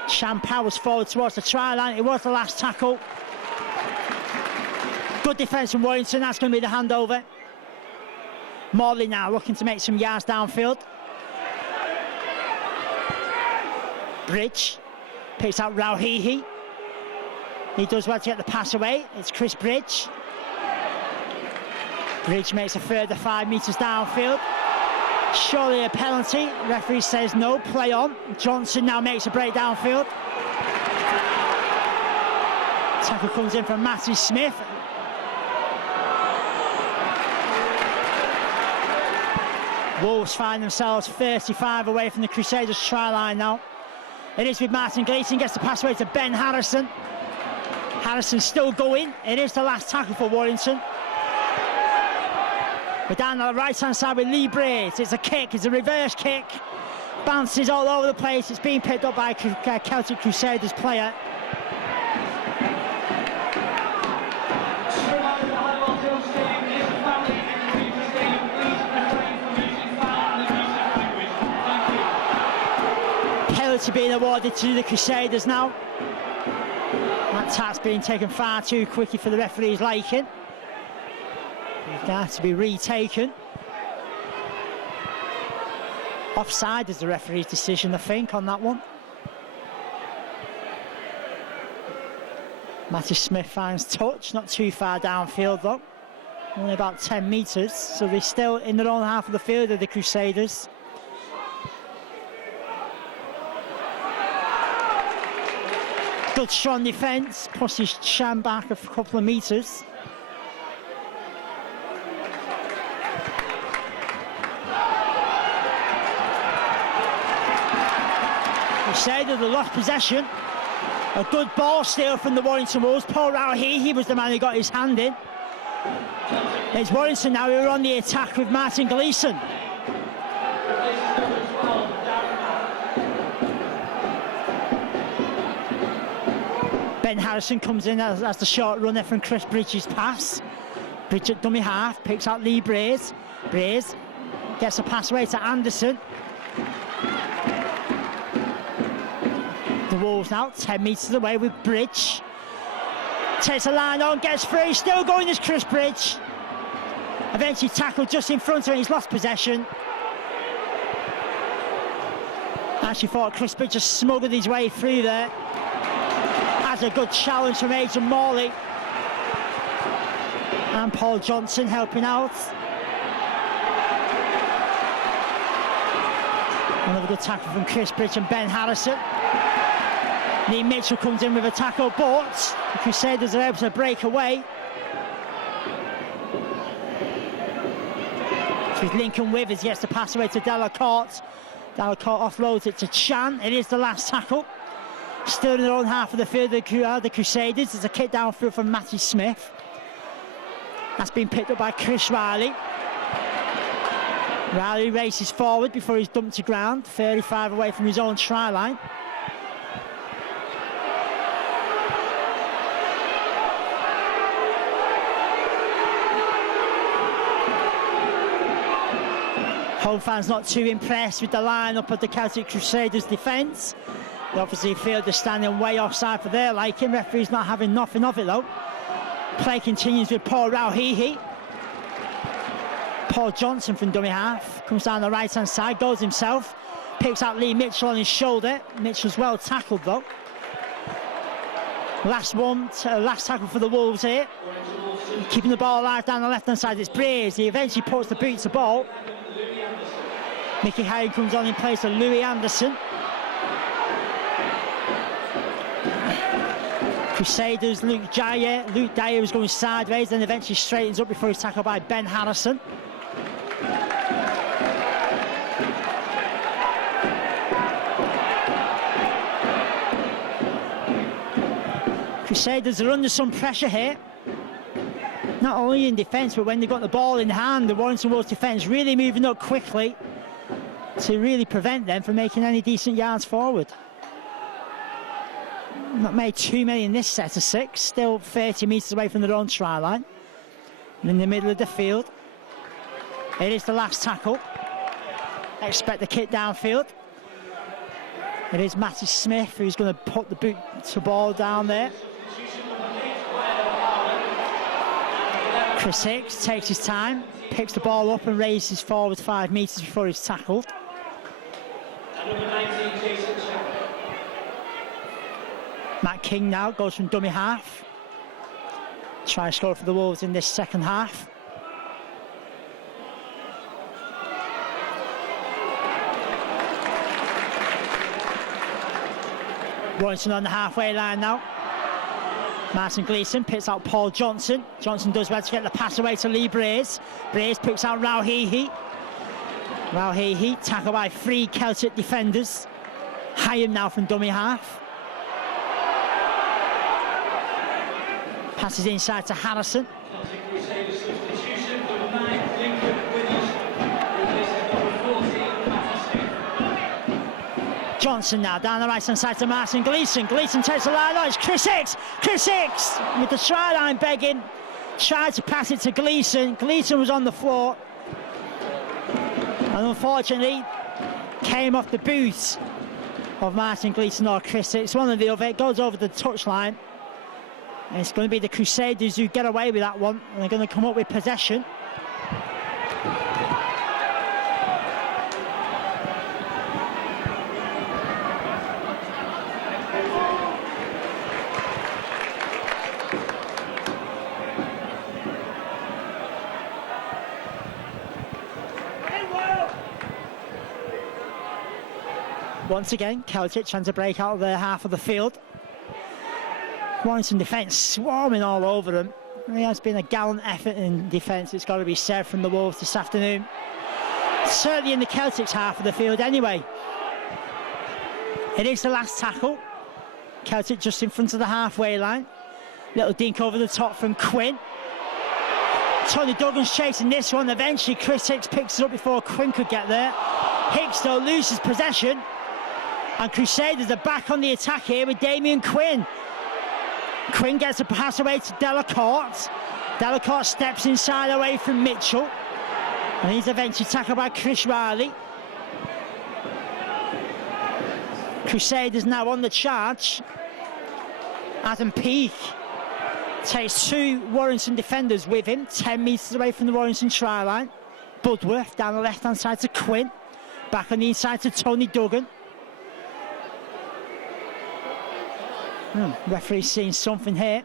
Chan powers forward towards the try line. It was the last tackle. Good defence from Warrington. That's going to be the handover. Morley now looking to make some yards downfield. Bridge picks out Rauhihi. He does well to get the pass away. It's Chris Bridge. Bridge makes a further 5 metres downfield. Surely a penalty. Referee says no, play on. Johnson now makes a break downfield. Tackle comes in from Matty Smith. Wolves find themselves 35 away from the Crusaders try line now. It is with Martin Gleeson, gets the pass away to Ben Harrison. Harrison still going. It is the last tackle for Warrington. We're down on the right hand side with Lee Brace. It's a kick, it's a reverse kick. Bounces all over the place. It's being picked up by a Celtic Crusaders player. Penalty being awarded to the Crusaders now. That tack's being taken far too quickly for the referee's liking. It has to be retaken. Offside is the referee's decision, I think, on that one. Matty Smith finds touch, not too far downfield though. Only about 10 metres, so they're still in their own half of the field of the Crusaders. Good strong defence, pushes Chan back a couple of metres. Crusaders have lost possession. A good ball steal from the Warrington Wolves. Paul Rauhi, he was the man who got his hand in. It's Warrington now who are on the attack with Martin Gleeson. Ben Harrison comes in as the short runner from Chris Bridges' pass. Bridge at dummy half, picks out Lee Braze. Braze gets a pass away to Anderson. The Wolves now 10 metres away with Bridge. Takes a line on, gets free, still going as Chris Bridge. Eventually tackled just in front of him, he's lost possession. Actually thought Chris Bridge just smuggled his way through there. Has a good challenge from Adrian Morley. And Paul Johnson helping out. Another good tackle from Chris Bridge and Ben Harrison. Lee Mitchell comes in with a tackle, but the Crusaders are able to break away. With Lincoln Withers gets the pass away to Delacourt. Delacourt offloads it to Chan. It is the last tackle. Still in their own half of the field, the Crusaders. There's a kick downfield from Matty Smith. That's been picked up by Chris Riley. Riley races forward before he's dumped to ground. 35 away from his own try line. Home fans not too impressed with the line-up of the Celtic Crusaders defence. They obviously feel they're standing way offside for their liking. Referee's not having nothing of it though. Play continues with Paul Rauhihi. Paul Johnson from dummy half comes down the right-hand side, goes himself, picks out Lee Mitchell on his shoulder. Mitchell's well tackled though. Last tackle for the Wolves here. Keeping the ball alive down the left-hand side, it's Braze. He eventually puts the boot to ball. Mickey Harry comes on in place of Louis Anderson. Crusaders, Luke Dyer was going sideways, then eventually straightens up before he's tackled by Ben Harrison. Crusaders are under some pressure here. Not only in defence, but when they've got the ball in hand, the Warrington Wolves defence really moving up quickly to really prevent them from making any decent yards forward. Not made too many in this set of 6, still 30 metres away from their own try line. And in the middle of the field, it is the last tackle. Expect the kick downfield. It is Matty Smith who's going to put the boot to ball down there. Chris Hicks takes his time, picks the ball up and raises forward 5 metres before he's tackled. Matt King now goes from dummy half. Try to score for the Wolves in this second half. Warrington on the halfway line now. Martin Gleeson picks out Paul Johnson. Johnson does well to get the pass away to Lee Braze. Braze picks out Rauhihi. Rauhihi tackled by 3 Celtic defenders. Hyam now from dummy half. Passes inside to Harrison. Celtic Crusaders substitution, number 9, Lincoln Williams, replacing number 14, Matthew Smith. Johnson now down the right hand side to Martin Gleeson. Gleeson takes the line on. It's Chris Hicks. Chris Hicks with the try line begging. Tried to pass it to Gleeson. Gleeson was on the floor. And unfortunately came off the boot of Martin Gleeson or Chris Hicks. One or the other. It goes over the touchline. And it's going to be the Crusaders who get away with that one, and they're going to come up with possession. Once again, Celtic trying to break out of their half of the field. Warrington defence swarming all over them. It has been a gallant effort in defence, it's got to be said, from the Wolves this afternoon. Certainly in the Celtics half of the field anyway. It is the last tackle. Celtic just in front of the halfway line. Little dink over the top from Quinn. Tony Duggan's chasing this one. Eventually Chris Hicks picks it up before Quinn could get there. Hicks though loses possession. And Crusaders are back on the attack here with Damien Quinn. Quinn gets a pass away to Delacourt. Delacourt steps inside away from Mitchell. And he's eventually tackled by Chris Riley. Crusaders now on the charge. Adam Peake takes 2 Warrington defenders with him, 10 metres away from the Warrington try line. Budworth down the left-hand side to Quinn. Back on the inside to Tony Duggan. Referee's seeing something here.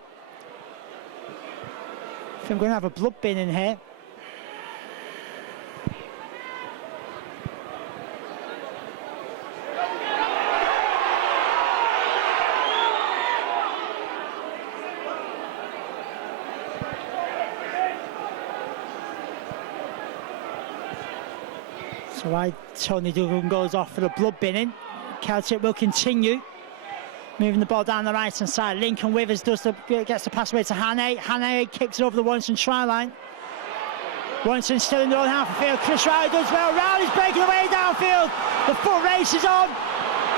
I think we're going to have a blood bin in here. So why Tony Duggan goes off for the blood binning. Celtic will continue. Moving the ball down the right hand side. Lincoln Withers gets the pass away to Hannay. Hannay kicks it over the Warrington try line. Warrington still in their own half of the field. Chris Riley does well. Riley's breaking away downfield. The foot race is on.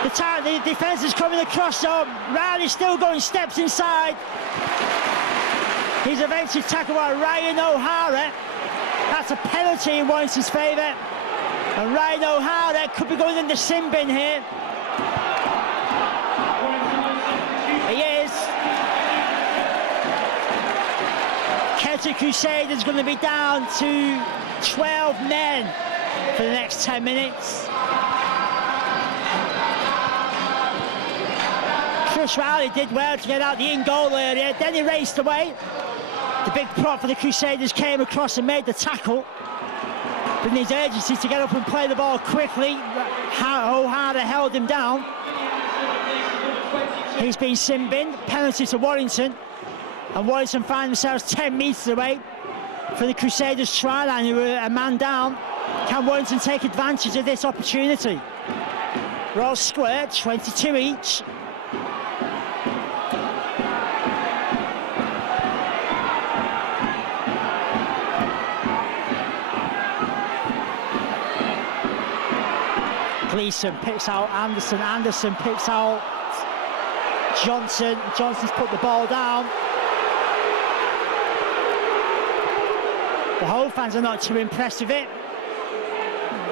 The defence is coming across. So Riley's still going steps inside. He's eventually tackled by Ryan O'Hara. That's a penalty in Warrington's favour. And Ryan O'Hara could be going in the sin bin here. He is. Celtic Crusaders going to be down to 12 men for the next 10 minutes. Chris Riley did well to get out the in-goal area. Then he raced away. The big prop for the Crusaders came across and made the tackle. But needs urgency to get up and play the ball quickly. O'Hara held him down. He's been sin-binned, penalty to Warrington, and Warrington find themselves 10 metres away from the Crusaders' try line, who were a man down. Can Warrington take advantage of this opportunity? Roll square, 22 each. Gleeson picks out Anderson, Anderson picks out Johnson, Johnson's put the ball down. The home fans are not too impressed with it.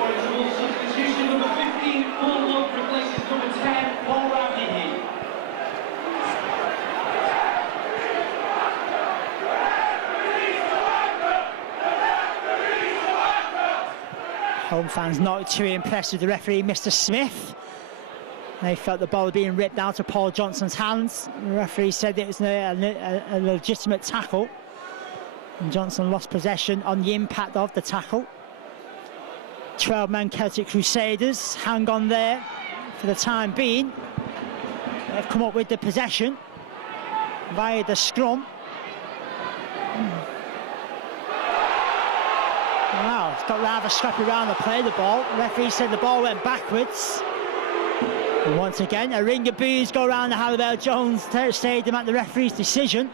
Substitution number 15, Paul Wood replaces number 10, Paul Ramney. Home fans not too impressed with the referee, Mr. Smith. They felt the ball being ripped out of Paul Johnson's hands. The referee said it was a legitimate tackle. And Johnson lost possession on the impact of the tackle. 12-man Celtic Crusaders hang on there for the time being. They've come up with the possession via the scrum. Wow, it's got rather scrappy around to play the ball. The referee said the ball went backwards. And once again, a ring of boos go around the Halliwell-Jones Stadium at the referee's decision.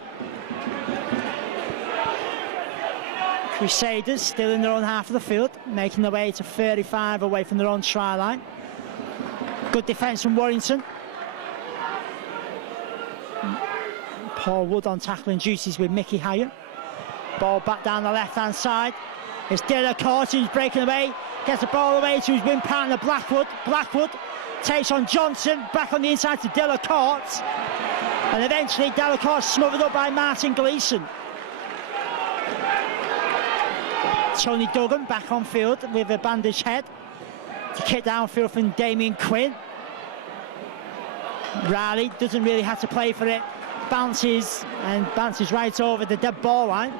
Crusaders still in their own half of the field, making their way to 35 away from their own try line. Good defence from Warrington. Paul Wood on tackling duties with Mickey Hyatt. Ball back down the left-hand side. It's Delacourt who's breaking away. Gets the ball away to his wing partner Blackwood. Blackwood takes on Johnson. Back on the inside to Delacourt. And eventually Delacourt smothered up by Martin Gleeson. Tony Duggan back on field with a bandaged head to kick downfield from Damien Quinn. Riley doesn't really have to play for it. Bounces right over the dead ball line.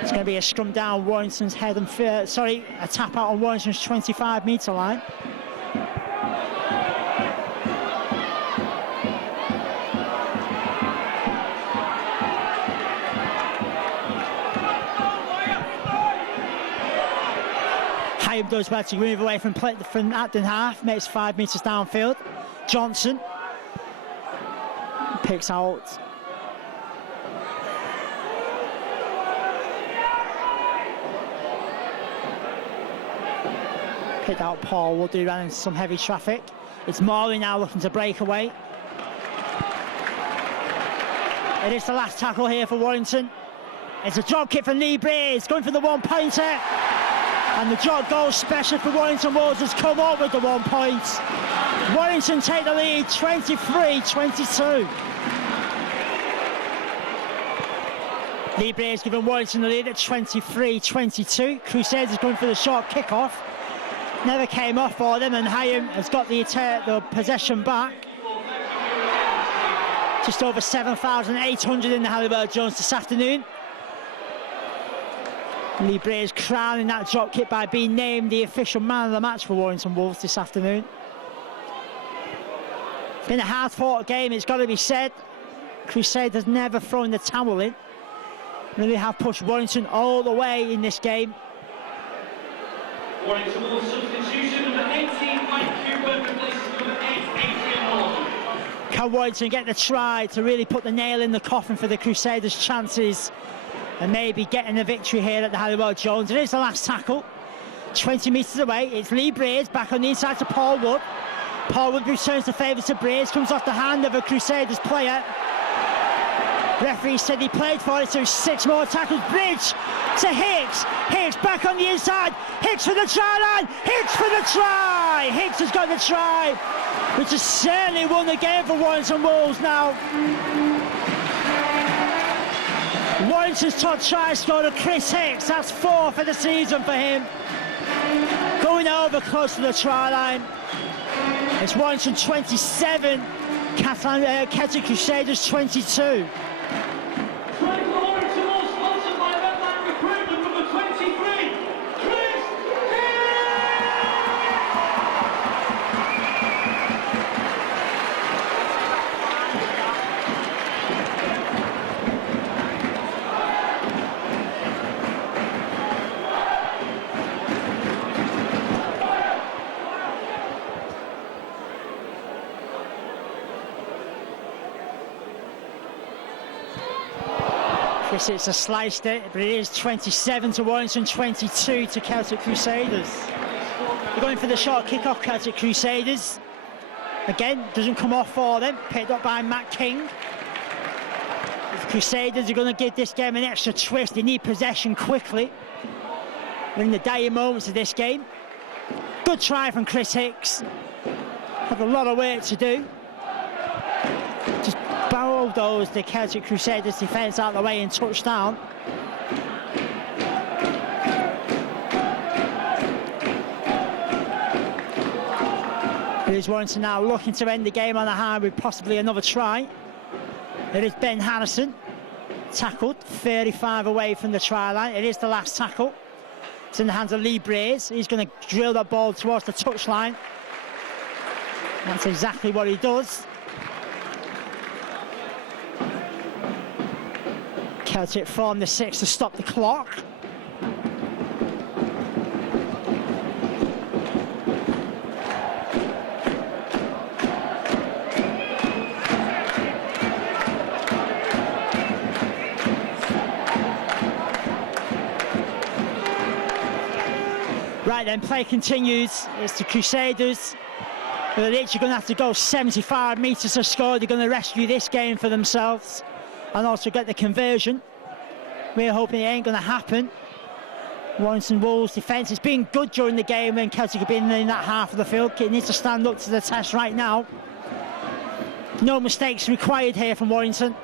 It's going to be a scrum down Warrington's head and a tap out on Warrington's 25-metre line. Hyam does well to move away from Acton half, makes 5 metres downfield. Johnson picks out Paul Wood, who ran into some heavy traffic. It's Morley now looking to break away. It is the last tackle here for Warrington. It's a drop kick from Lee Breeze, going for the 1-pointer. And the drop goal special for Warrington Wolves has come up with the 1 point. Warrington take the lead, 23-22. Lee Breeze giving Warrington the lead at 23-22. Crusaders going for the short kick-off. Never came off for them, and Hyam has got the possession back. Just over 7,800 in the Halliwell-Jones this afternoon. Lee Breeze crowning that drop kick by being named the official man of the match for Warrington Wolves this afternoon. It's been a hard-fought game, it's got to be said. Crusaders never thrown the towel in. Really have pushed Warrington all the way in this game. Warrington Wolves substitution number 18, Mike Cooper replaces number 8, Adrian Morgan. Can Warrington get the try to really put the nail in the coffin for the Crusaders' chances and maybe getting the victory here at the Halliwell-Jones? It is the last tackle. 20 metres away, it's Lee Breeze back on the inside to Paul Wood. Paul Wood returns the favour to Breeze, comes off the hand of a Crusaders player. Referee said he played for it, so 6 more tackles. Bridge to Hicks. Hicks back on the inside. Hicks for the try line. Hicks for the try. Hicks has got the try, which has certainly won the game for Warrington Wolves now. Warrington's top try scorer, Chris Hicks. That's 4 for the season for him. Going over close to the try line. It's Warrington 27, Celtic Crusaders 22. Chris Hicks has sliced it, but it is 27 to Warrington, 22 to Celtic Crusaders. They're going for the short kick-off, Celtic Crusaders. Again, doesn't come off for them, picked up by Matt King. The Crusaders are going to give this game an extra twist. They need possession quickly. We're in the dire moments of this game. Good try from Chris Hicks. Have a lot of work to do. Just bulldozed the Celtic Crusaders defence out of the way and touchdown. Here's Warrington now looking to end the game on a high with possibly another try. It is Ben Harrison, tackled 35 away from the try line. It is the last tackle. It's in the hands of Lee Braze. He's going to drill that ball towards the touchline. That's exactly what he does. Celtic form the 6 to stop the clock. Right then, play continues. It's the Crusaders. They're literally going to have to go 75 metres to score. They're going to rescue this game for themselves and also get the conversion. We're hoping it ain't going to happen. Warrington Wolves' defence has been good during the game when Celtic have been in that half of the field. It needs to stand up to the test right now. No mistakes required here from Warrington.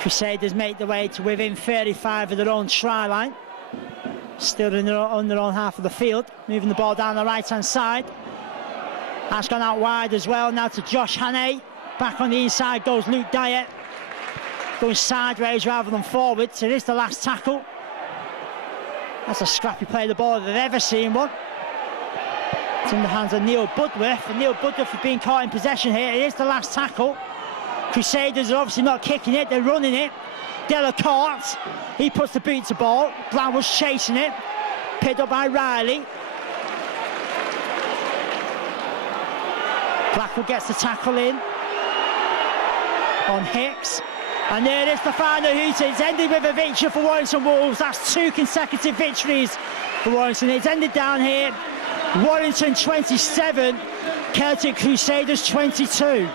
Crusaders make their way to within 35 of their own try line. Still on their own half of the field. Moving the ball down the right-hand side. That's gone out wide as well. Now to Josh Hannay. Back on the inside goes Luke Dyer. Going sideways rather than forwards. It is the last tackle. That's a scrappy play of the ball if they've ever seen one. It's in the hands of Neil Budworth. And Neil Budworth has been caught in possession here. It is the last tackle. Crusaders are obviously not kicking it, they're running it. Delacourt, he puts the boot to ball. Blount's chasing it. Picked up by Riley. Blackwood gets the tackle in on Hicks. And there is the final hoot. It's ended with a victory for Warrington Wolves. That's 2 consecutive victories for Warrington. It's ended down here. Warrington 27, Celtic Crusaders 22.